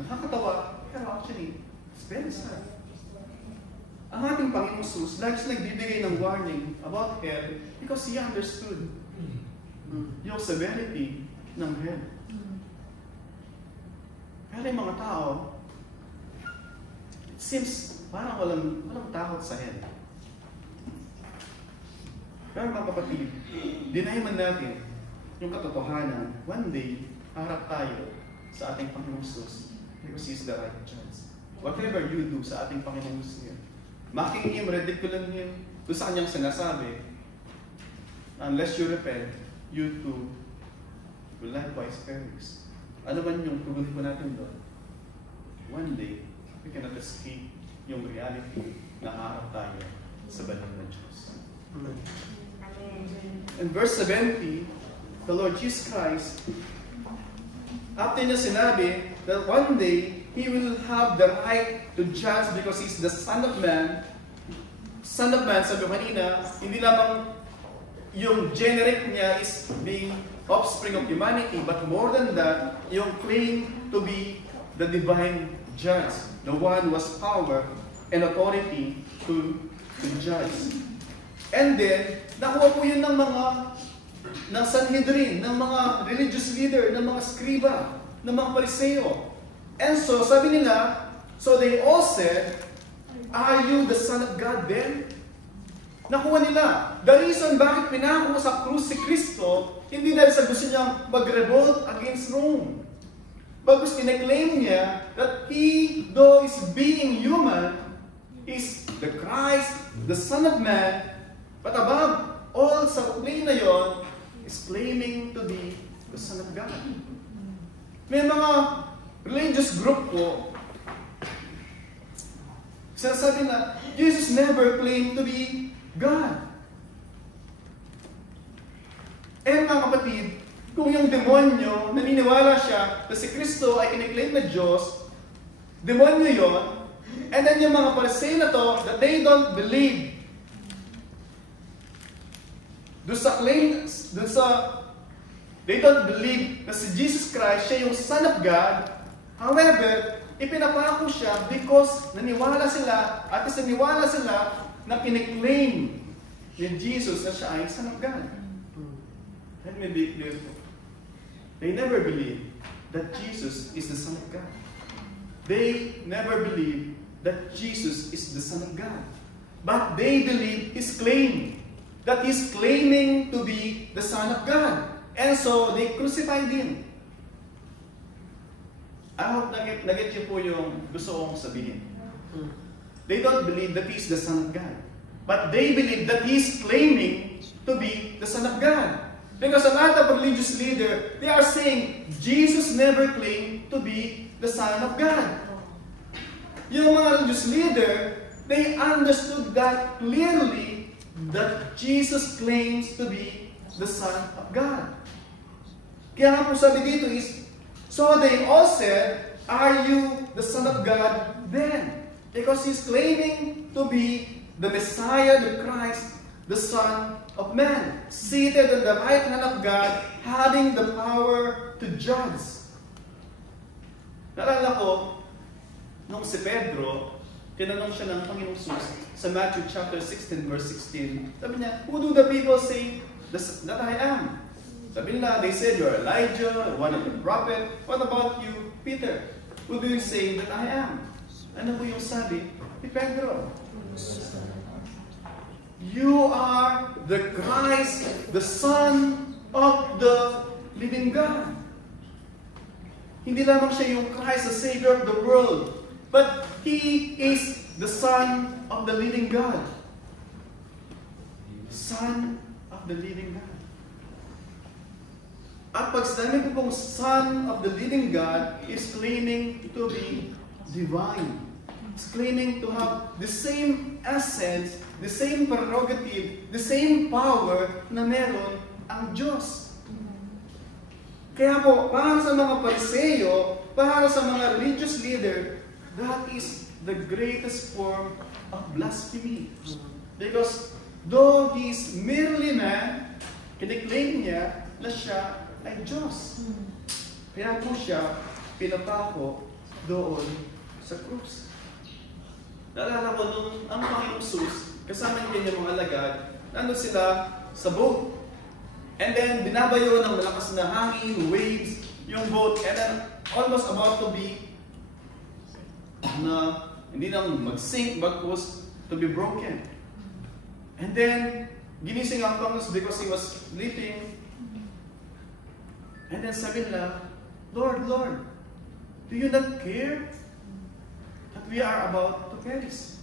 nakakatawa, pero actually, it's very sad. Ang ating Panginoong Jesus, lagi siya nagbibigay ng warning about hell because He understood yung severity ng hell. Pero yung mga tao, it seems parang walang takot sa hell. Pero mga kapatid, deny man natin yung katotohanan, one day, harap tayo sa ating Panginoong Jesus because He is the right judge. Whatever you do sa ating Panginoong Jesus, making Him, ridiculing Him, doon sa kanyang sinasabi, unless you repent, you too will likewise perish. Ano man yung tugunin ko natin doon? One day, we cannot escape yung reality na harap tayo sa banal na Diyos. In verse 70, the Lord Jesus Christ, after niya sinabi that one day, He will have the right to judge because He's the Son of Man. Son of Man, sabi ko kanina, hindi lamang yung generic niya is being offspring of humanity, but more than that, yung claim to be the divine judge, the one who has power and authority to judge. And then, nakuha po yun ng Sanhedrin, ng mga religious leader, ng mga skriba. ng mga Pariseo. And so, sabi nila, so they all said, "Are you the Son of God then?" Nakuha nila. The reason bakit pinako sa krus si Kristo, hindi dahil sa gusto niyang mag-revolt against Rome. Bagkus kine-claim niya that He, though is being human, is the Christ, the Son of Man, but above all sa claim na yon, is claiming to be the Son of God. May mga religious group po, sinasabi na, Jesus never claimed to be God. Eh mga kapatid, kung yung demonyo, naniniwala siya na si Kristo ay kiniklaim na Diyos, demonyo yon, and then yung mga Pariseo na to, that they don't believe they don't believe na si Jesus Christ, siya yung Son of God. However, ipinapako siya because naniwala sila na kiniklaim ni Jesus na siya ay Son of God. Let me be clear po. They never believe that Jesus is the Son of God. They never believe that Jesus is the Son of God. But they believe His claim, that He's claiming to be the Son of God. And so, they crucified Him. I hope nag-get niyo po yung gusto kong sabihin. They don't believe that He's the Son of God. But they believe that He's claiming to be the Son of God. Because a lot of religious leaders, they are saying, Jesus never claimed to be the Son of God. Yung mga religious leader, they understood that clearly that Jesus claims to be the Son of God. Kaya nga po sabi dito is, so they all said, "Are you the Son of God then?" Because He's claiming to be the Messiah, the Christ, the Son of Man, seated on the right hand of God, having the power to judge. Naalala ko, nung si Pedro, tinanong siya ng Panginoong Jesus sa Matthew chapter 16, verse 16. Sabi niya, "Who do the people say that I am?" Sabi nila, they said, "You're Elijah, one of the prophet. What about you, Peter? Who do you say that I am?" Ano po yung sabi ni Pedro? "You are the Christ, the Son of the living God." Hindi lamang siya yung Christ, the Savior of the world, but He is the Son of the living God. Son of the living God. At pag sinabi po pong Son of the living God is claiming to be divine. It's claiming to have the same essence, the same prerogative, the same power na meron ang Diyos. Kaya po, para sa mga Pariseo, para sa mga religious leader, that is the greatest form of blasphemy. Because though He is merely man, kiniklaim niya na siya ay Diyos. Kaya po siya pinapako doon sa krus. Naalala ko nung ang Panginoong Jesus, kasama niya yung mga alagad, nandun sila sa boat. And then, binabayo ng malakas na hangin, waves, yung boat, and then almost about to be na hindi na mag-sink, bagkus to be broken. And then, ginising ang Thomas because he was sleeping. And then sabi nila, "Lord, Lord, do you not care that we are about to perish?"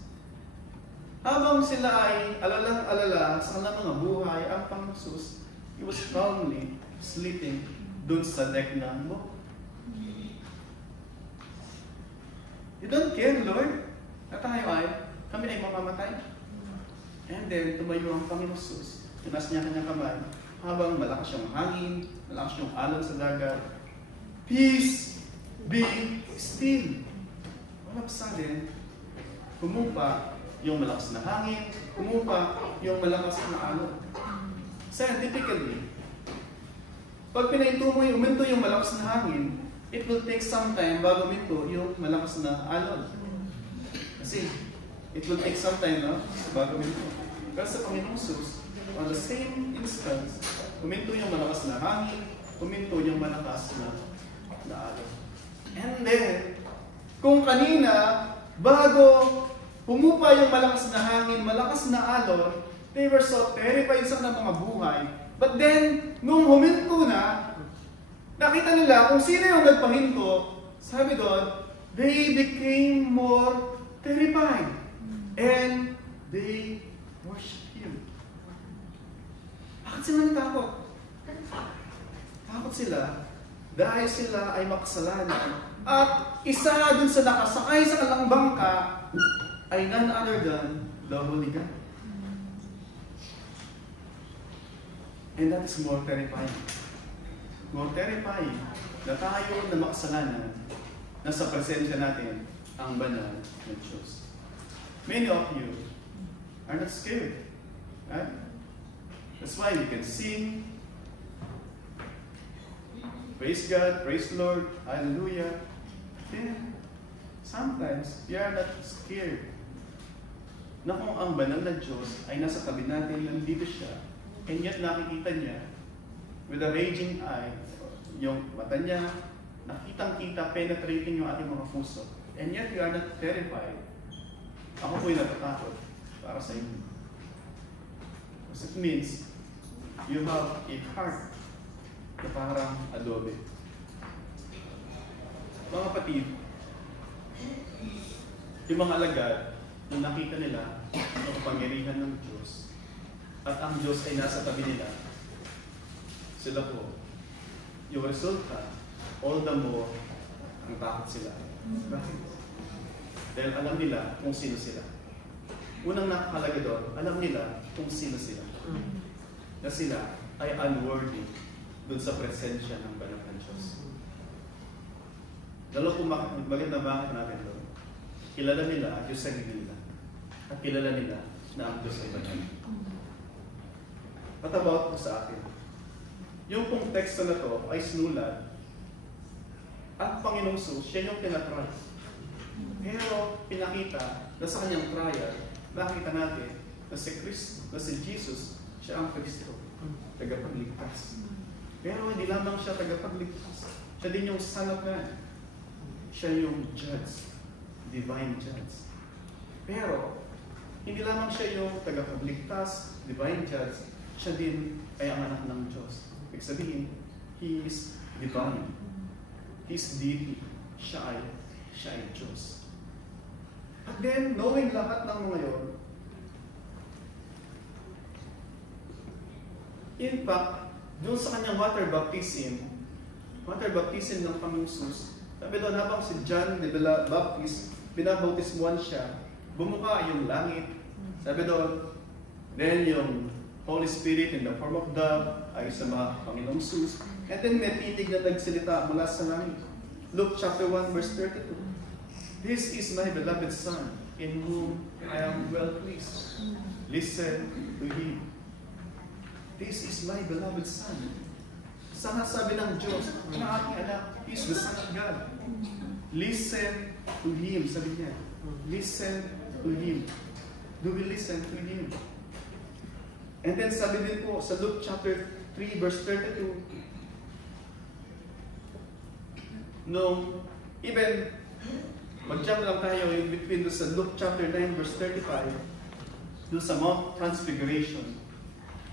Habang sila ay alalang-alala sa kanilang mga buhay, ang Panginoon Jesus, He was calmly sleeping dun sa deck ng boat. "You don't care, Lord, na kami ay mamamatay?" And then, tumayo ang Panginoon Jesus, tinas niya kanyang kamay, habang malakas yung hangin, malakas yung alon sa dagat. "Peace, be still." All of a sudden, humupa yung malakas na hangin, humupa yung malakas na alon. Scientifically, pag uminto yung malakas na hangin, it will take some time bago uminto yung malakas na alon. Kasi, it will take some time bago uminto. Pero sa Panginoong Jesus, on the same instance, uminto yung malakas na hangin, uminto yung malakas na alon. kanina, bago pumupa yung malakas na hangin, malakas na alon, they were so terrified sa kanilang mga buhay. But then, nung huminto na, nakita nila kung sino yung nagpahinto, sabi doon, they became more terrified. And they worship Him. Bakit sila natakot? Takot sila dahil sila ay makasalanan. At isa dun sa nakasakay sa kanilang bangka ay none other than the Holy God. And that is more terrifying. More terrifying na tayo na makasalanan na sa presensya natin ang banal na Diyos. Many of you are not scared. Right? That's why you can sing, praise God, praise the Lord, hallelujah. Then, sometimes, we are not scared na kung ang banal na Diyos ay nasa tabi natin, nandito siya, and yet nakikita niya with a raging eye, yung mata niya, nakitang-kita, penetrating yung ating mga puso. And yet, you are not terrified. Ako po'y natatakot para sa inyo. Because it means, you have a heart na parang adobe. Mga kapatid, yung mga alagad na nakita nila ang kapangyarihan ng Diyos at ang Diyos ay nasa tabi nila, sila po, yung resulta, all the more, ang takot sila. Bakit? Dahil alam nila kung sino sila. Unang nakakalaga doon, alam nila kung sino sila. Na sila ay unworthy doon sa presensya ng banal na Diyos. Dalawa po maganda bakit natin doon. Kilala nila ang Diyos sa nila. At kilala nila na ang Diyos ay banal. What about po sa atin? Yung pong teksto na to ay sinulat at Panginoong Jesus, siya yung tinatry. Pero pinakita na sa kanyang trial, nakita natin na si Kristo, na si Jesus, siya ang Kristo, tagapagligtas. Pero hindi lamang siya tagapagligtas. Siya din yung Son of God. Siya yung Judge, Divine Judge. Pero, hindi lamang siya yung tagapagligtas, Divine Judge, siya din ay ang anak ng Diyos. Ibig sabihin, He is divine. He is deity. Siya ay Diyos. At then, knowing lahat ng mga yun, in fact, doon sa kanyang water baptism ng Panginoong Jesus, sabi doon, habang si John the Baptist, binabautismuhan siya, bumuka yung langit. Sabi doon, then yung Holy Spirit in the form of dove ay sa mga Panginoong Jesus. And then may titig na nagsalita mula sa langit. Luke chapter 1 verse 32. This is my beloved Son, in whom I am well pleased. Listen to Him. This is my beloved Son. Sana sabi ng Diyos, ang aking anak, He is the Son of God. Listen to Him, sabi niya. Listen to Him. Do we listen to Him? And then sabi din po sa Luke chapter 3 verse 32, nung even, mag-jump lang tayo in between doon sa Luke chapter 9 verse 35, doon sa Mount Transfiguration,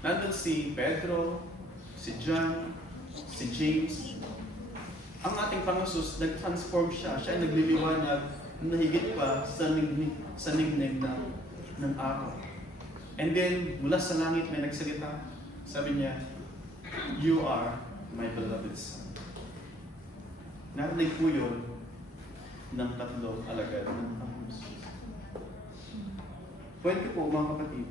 nandun si Pedro, si John, si James. Ang ating Panginoon Jesus, nag-transform siya. Siya ay nagliliwanag na higit pa sa nignig ng araw. And then, mula sa langit may nagsalita. Sabi niya, you are my beloved Son. Narinig po yun ng tatlong alagad ng Panginoon Jesus. Pwede po, mga kapatid,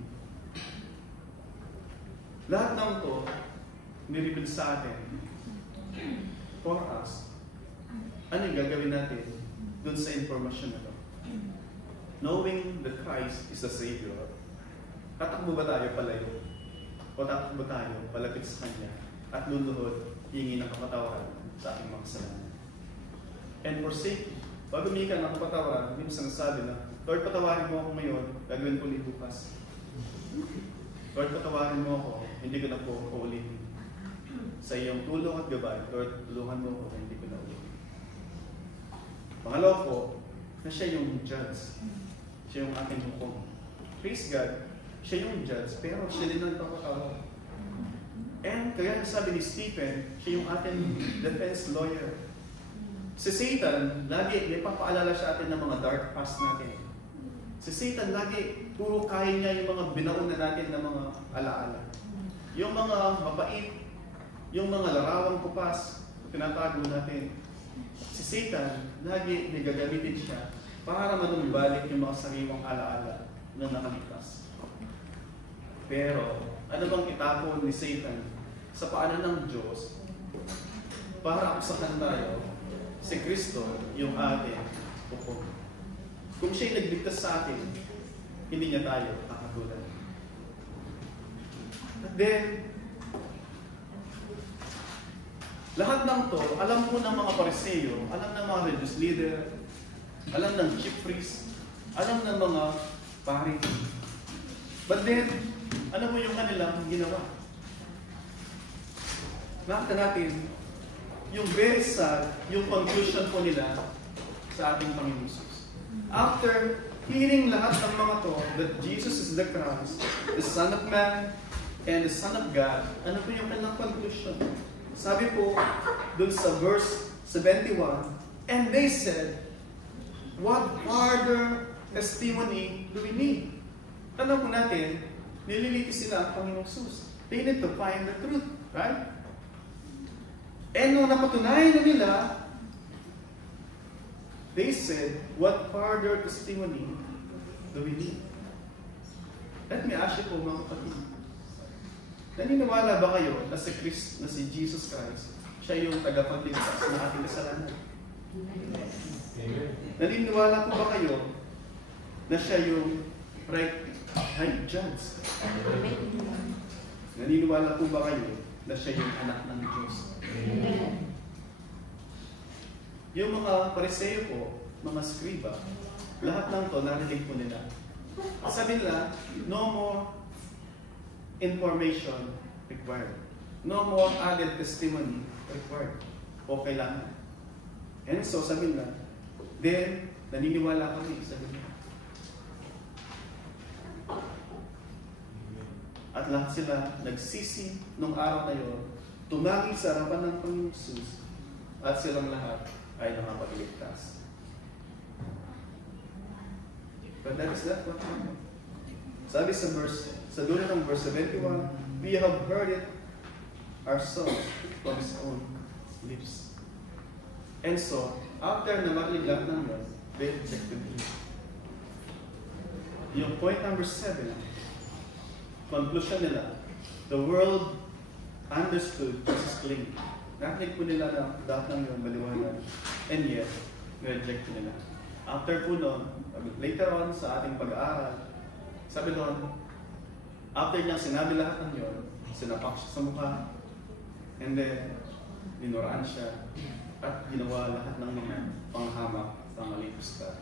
lahat ng to, niribid sa atin, for us, ano yung gagawin natin dun sa informasyon na to? Knowing that Christ is the Savior, tatakbo ba tayo palayo? O tatakbo tayo palapit sa Kanya at luluhod, hingi ng kapatawaran sa ating mga kasalanan? And for safety, pag humingi ka ng kapatawaran, hindi mo sinasabi na, Lord, patawarin mo ako ngayon, gagawin ko ulit bukas. Lord, patawarin mo ako, hindi ko na po uulitin. Sa iyong tulong at gabay, Lord, tulungan mo ako, hindi ko na ulitin. Pangalawa po, na siya yung judge. Siya yung ating hukom. Praise God, siya yung judge, pero siya din ang papatawag. And kaya sabi ni Stephen, siya yung ating defense lawyer. Si Satan, lagi may papaalala sa atin ng mga dark past natin. Si Satan, lagi puro kaya niya yung mga binaon na natin ng mga alaala. Yung mga mapait, yung mga larawang kupas, tinatago natin. Si Satan, lagi may gagamitin siya para manumbalik yung mga sariwang alaala na nakaligtas. Pero, ano bang itapon ni Satan sa paanan ng Diyos para aksakan tayo? Si Kristo yung ating hukom. Kung siya'y nagligtas sa atin, hindi niya tayo kakatulan. At then, lahat ng to, alam po ng mga Pariseo, alam ng mga religious leader, alam ng chief priest, alam ng mga pari. But then, ano mo yung kanilang ginawa? Nakita natin, yung very sad, yung conclusion po nila sa ating Panginoon Jesus. After hearing lahat ng mga to, that Jesus is the Christ, the Son of Man, and the Son of God, ano po yung kanilang conclusion? Sabi po, dun sa verse 71, and they said, what further testimony do we need? Tanong po natin, nililitis sila ang Panginoong Jesus. They need to find the truth, right? And nung napatunayan na nila, they said, what further testimony do we need? Let me ask you po mga kapatid, naniniwala ba kayo na si Jesus Christ, siya yung tagapagligtas ng ating kasalanan? Naniniwala po ba kayo na siya yung right judge? Naniniwala po ba kayo na siya yung anak ng Diyos? Yung mga Pariseo po, mga skriba, lahat ng to narinig po nila. Sabi nila, no more information required. No more added testimony required. O kailangan. And so sabi nila, then, naniniwala kami, sabi nila. At lahat sila nagsisi nung araw na yun, tumagi sa harapan ng Panginoong Jesus, at silang lahat ay nakapagligtas. But that is not what happened. Sabi sa dulo ng verse 71, we have heard it ourselves from His own lips. And so, after na marinig lahat ng yun, they rejected Him. Yung point number 7, conclusion nila, the world understood Jesus clearly. Narinig po nila na lahat ng yun maliwanag, and yet, reject nila. After po nun, later on sa ating pag-aaral, sabi doon, after niyang sinabi lahat ng yun, sinapak siya sa mukha, and then, dinuraan siya, at ginawa lahat ng mga panghamak, pangalipustan.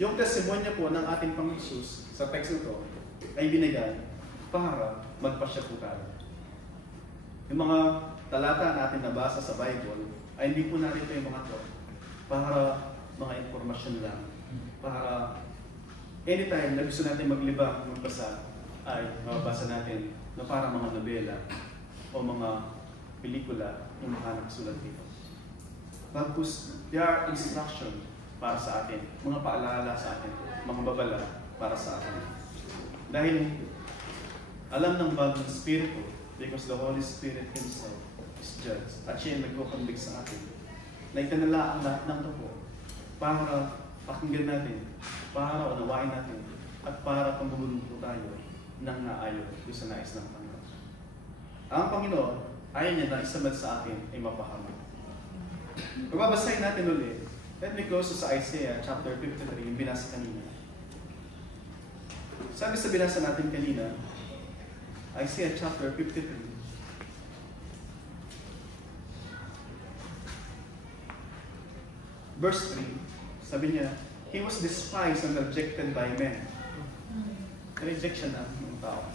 Yung testimonya po ng ating Panginoon Jesus sa text nito ay binigay para magpasya po tayo. Yung mga talata natin nabasa sa Bible ay hindi po natin ito yung mga to para mga informasyon lang. Para anytime na gusto natin maglibang magbasa ay mababasa natin na para mga nobela o mga pelikula yung mga nakasulat dito. Tapos, there are instruction para sa atin, mga paalala sa atin, mga babala para sa atin. Dahil alam ng bagong Espiritu, because the Holy Spirit Himself is judge, at siya yung nagkukonvict sa atin, na itanalaan lahat ng ito para pakinggan natin, para unawain natin, at para pamulong po tayo ng naayon doon sa nais ng Panginoon. Ang Panginoon, ayaw niya na isamad sa atin ay mapahamak. Mababasahin natin ulit. Let me close sa Isaiah chapter 53, yung binasa kanina. Sabi sa binasa natin kanina, Isaiah chapter 53, verse 3, sabi niya, He was despised and rejected by men. Rejection ang tao.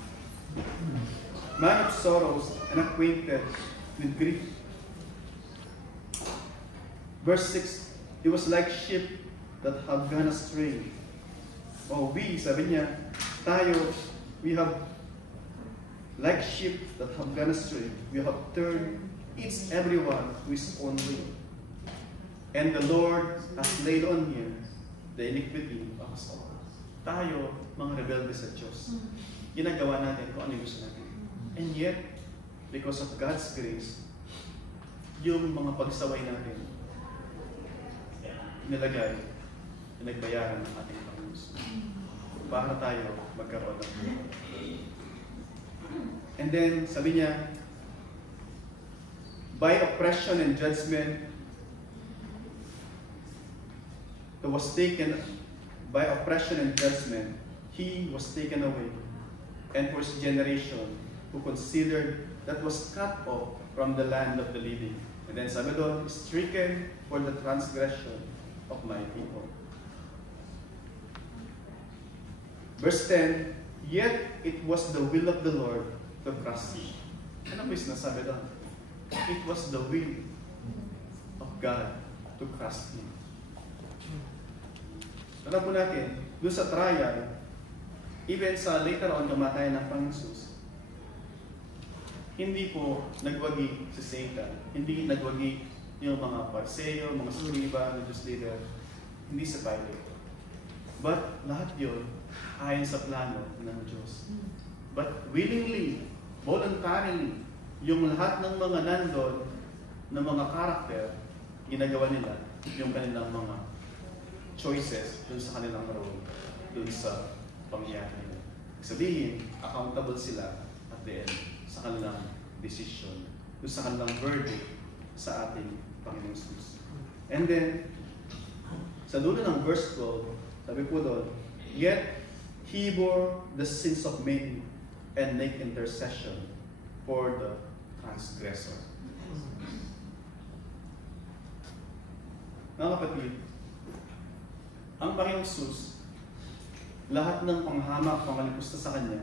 Man of sorrows and acquainted with grief. Verse 6, he was like sheep that have gone astray. Oh, sabi niya, tayo, we have like sheep that have gone astray. We have turned each everyone to his own way. And the Lord has laid on him the iniquity of us all. Tayo, mga rebelde sa Diyos. Ginagawa natin kung ano yung gusto natin. And yet, because of God's grace, yung mga pagsaway natin, nilagay, pinagbayaran ng ating Panginoon. Para tayo magkaroon ng buhay. And then, sabi niya, by oppression and judgment, he was taken away. And for his generation, who considered that was cut off from the land of the living. And then sabi doon, stricken for the transgression of my people. Verse 10, yet it was the will of the Lord to crush him. Ano po yung sinasabi doon? It was the will of God to crush him. Alam po natin, doon sa trial, even sa later on kamatay ng Panginoon, hindi po nagwagi si Satan. Hindi nagwagi yung mga Parseo, mga Scriba, religious leader. Hindi sa Bible. But lahat yun ayon sa plano ng Diyos. But willingly, voluntarily, yung lahat ng mga nandun, ng mga karakter, ginagawa nila yung kanilang mga choices dun sa kanilang role, dun sa pangyayari nila. Sabihin, accountable sila at the end sa kanilang decision, dun sa kanilang verdict sa ating Panginoong Jesus. And then, sa dulo ng verse 12, sabi po doon, yet he bore the sins of many and make intercession for the transgressor. Mga kapatid, ang Panginoong Jesus, lahat ng panghamak, pangalipusta sa Kanya,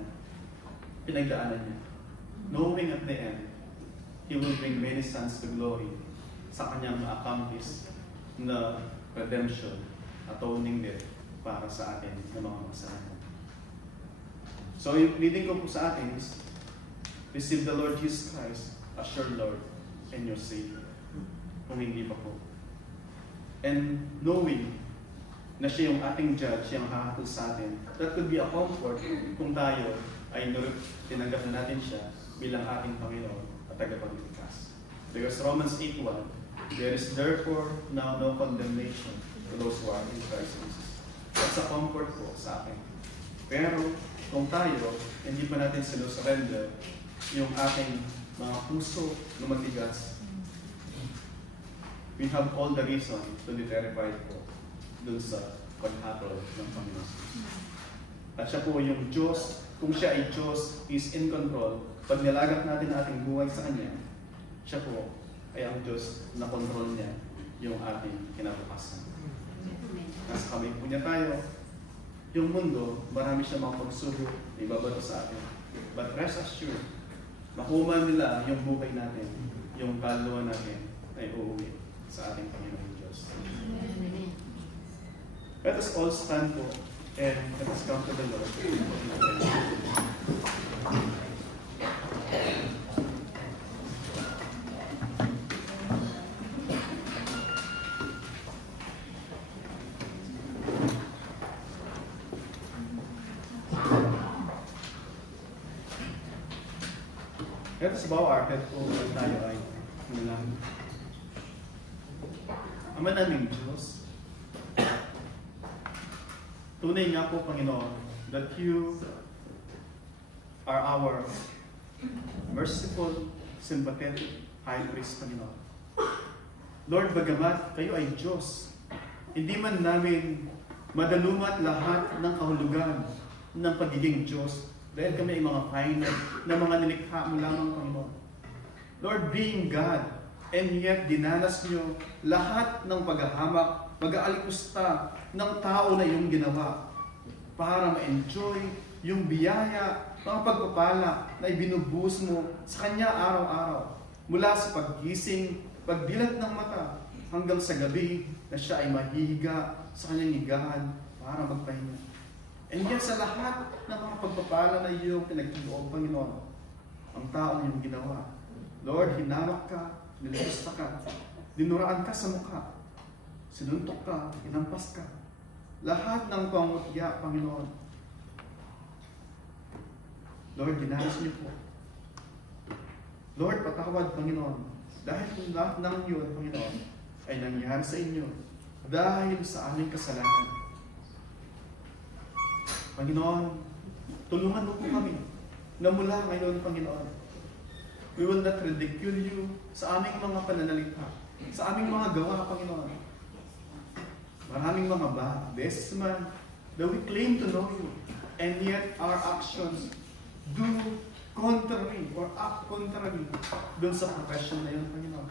pinagdaanan niya. Knowing at the end, He will bring many sons to glory sa Kanyang ma-accomplish na redemption, atoning death para sa atin ng mga kasalanan. So yung leading ko po sa atin is, receive the Lord Jesus Christ as your Lord and your Savior. Kung hindi pa po. And knowing na siya yung ating judge, siya yung hahatol sa atin, that could be a comfort kung tayo ay tinanggap na natin siya bilang ating Panginoon at tagapagligtas. Because Romans 8:1, there is therefore now no condemnation to those who are in Christ Jesus. That's a comfort po sa akin. Pero kung tayo, hindi pa natin sinusurrender yung ating mga puso na matigas, we have all the reason to be terrified po dun sa paghatol ng Panginoon. At siya po yung Diyos, kung siya ay Diyos, is in control. Pag nilagak natin ating buhay sa Kanya, siya po ay ang Diyos na control niya yung ating kinabukasan. Nasa kamay po niya tayo. Yung mundo, marami siya mga pagsubok, ibabato sa atin. But rest assured, makuha nila yung buhay natin, yung kaluluwa natin ay uuwi sa ating Panginoon Diyos. Let us all stand po and let us come to the Lord. Let us bow our head po at tayo ay manalangin. Ama naming Diyos, tunay nga po, Panginoon, that you are our merciful, sympathetic high priest, Panginoon. Lord, bagamat kayo ay Diyos, hindi man namin madalumat lahat ng kahulugan ng pagiging Diyos dahil kami ay mga finite na mga nilikha mo lamang, Panginoon. Lord, being God, and yet dinanas niyo lahat ng paghahamak, pag-aalikusta ng tao na iyong ginawa para ma-enjoy yung biyaya, mga pagpapala na ibinubuhos mo sa Kanya araw-araw. Mula sa paggising, pagdilat ng mata, hanggang sa gabi na siya ay mahihiga sa kanyang higaan para magpahinga. And yet sa lahat ng mga pagpapala na iyong pinagkaloob, Panginoon, ang taong iyong ginawa, Lord, hinamak ka, niligusta ka, dinuraan ka sa mukha, sinuntok ka, inampas ka. Lahat ng pangutya, Panginoon, Lord, dinanas niyo po. Lord, patawad, Panginoon, dahil kung lahat ng yun, Panginoon, ay nangyari sa inyo dahil sa aming kasalanan. Panginoon, tulungan mo po kami na mula ngayon, Panginoon, we will not ridicule you sa aming mga pananalita, sa aming mga gawa, Panginoon. Maraming mga beses man that we claim to know you, and yet our actions do contrary or act contrary dun sa profession na yun, Panginoon.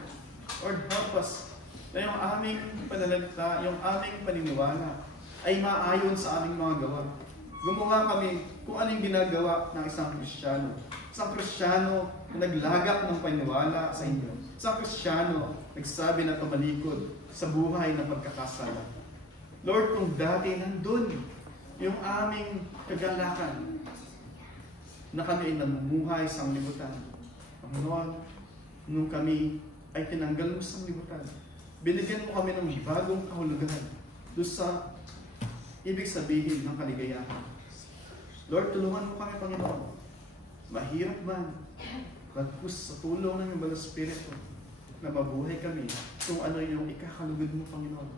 Lord, help us na yung aming pananalita, yung aming paniniwala ay maayon sa aming mga gawa. Gumawa kami kung anong ginagawa ng isang Kristiyano. Isang Kristiyano na naglagak ng paniniwala sa inyo. Isang Kristiyano nagsabi na tumalikod sa buhay ng pagkakasala. Lord, kung dati nandun yung aming kagalakan na kami ay namumuhay sa libutan. Panginoon, nung kami ay tinanggal mo sa libutan, binigyan mo kami ng bagong kahulugan doon sa ibig sabihin ng kaligayahan. Lord, tulungan mo kami, Panginoon. Mahirap man, bagkus sa tulong ng Banal Espiritu na mabuhay kami kung ano yung ikakalugod mo, Panginoon.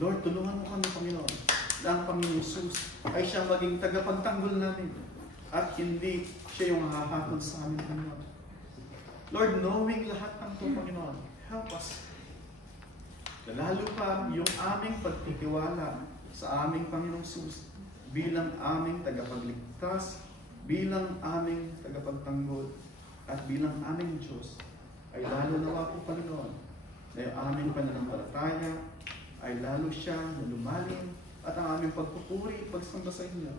Lord, tulungan mo kami, Panginoon, na ang Panginoon Jesus ay siya maging tagapagtanggol namin at hindi siya yung hahatod sa amin, Panginoon. Lord, knowing lahat ng ito, Panginoon, help us. Lalo pa yung aming pagtitiwala sa aming Panginoong Jesus bilang aming tagapagligtas, bilang aming tagapagtanggol, at bilang aming Diyos, ay lalo nawa po, Panginoon, na yung aming pananampalataya ay lalo siya na lumalim, at ang aming pagpupuri, pagsamba sa inyo,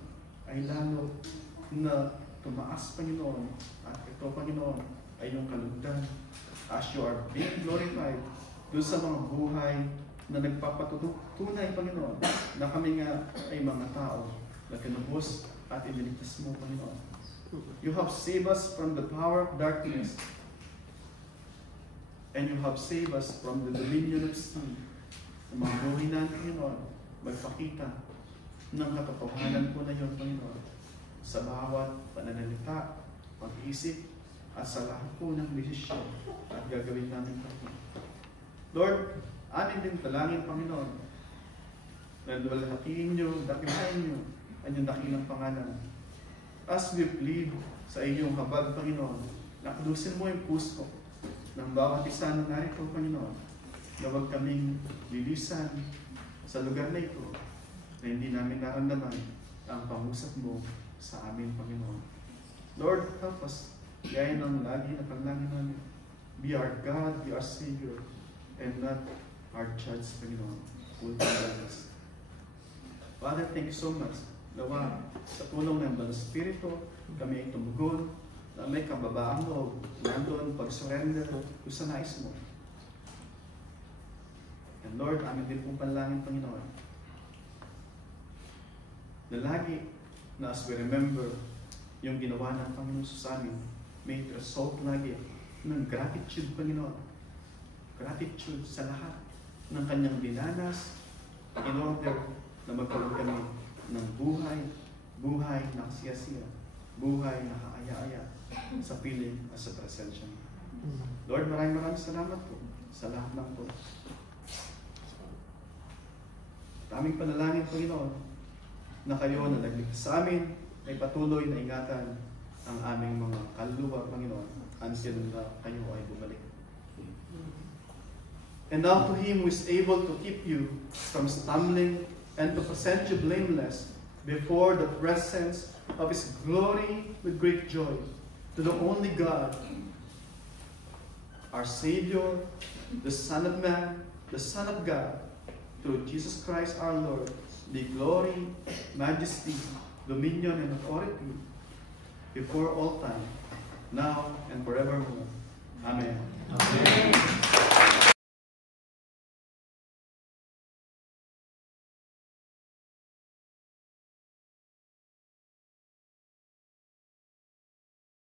ay lalo na tumaas, Panginoon. At ito, Panginoon, ay yung kalugdan as you are being glorified doon sa mga buhay na nagpapatutunay, Panginoon, na kami nga ay mga tao na kinubos at iniligtas mo, Panginoon. You have saved us from the power of darkness, and you have saved us from the dominion of sin. Ang mga buhay natin, Panginoon, magpakita ng katotohanan po na yun, Panginoon, sa bawat pananalita, pag-isip, at sa lahat po ng desisyon at gagawin namin, Panginoon. Lord, amin din talangin, Panginoon, na luwalhatiin nyo, dakilain nyo, ang iyong dakilang pangalan. As we plead sa inyong habag, Panginoon, naklusin mo yung puso ng bawat isa na narito, Panginoon, na huwag kaming lilisan sa lugar na ito na hindi namin naramdaman ang pangusap mo sa amin, Panginoon. Lord, help us. Gaya ng lagi na panalangin namin. Be our God, be our Savior, and not our Judge, Panginoon. Ultimate us. Father, thank you so much. Nawa, sa tulong ng Banal Espiritu, kami ay tumugon na may kababaang loob, nandun, pag-surrender kung sa nais mo. And Lord, amin din pong panalangin, Panginoon, na lagi na as we remember yung ginawa ng Panginoon sa amin, may result lagi ng gratitude, Panginoon. Gratitude sa lahat ng kanyang dinanas in order na magkaroon kami ng buhay na kasiyasiya, buhay na kaaya-aya sa piling at sa presensya mo. Lord, maraming salamat po sa lahat ng po. Aming panalangin, Panginoon, na kayo na nagligtas sa amin ay patuloy na ingatan ang aming mga kaluluwa, Panginoon, until na kayo ay bumalik. And now to Him who is able to keep you from stumbling and to present you blameless before the presence of His glory with great joy, to the only God, our Savior, the Son of Man, the Son of God, through Jesus Christ our Lord, be glory, majesty, dominion, and authority before all time, now and forevermore. Amen. Amen.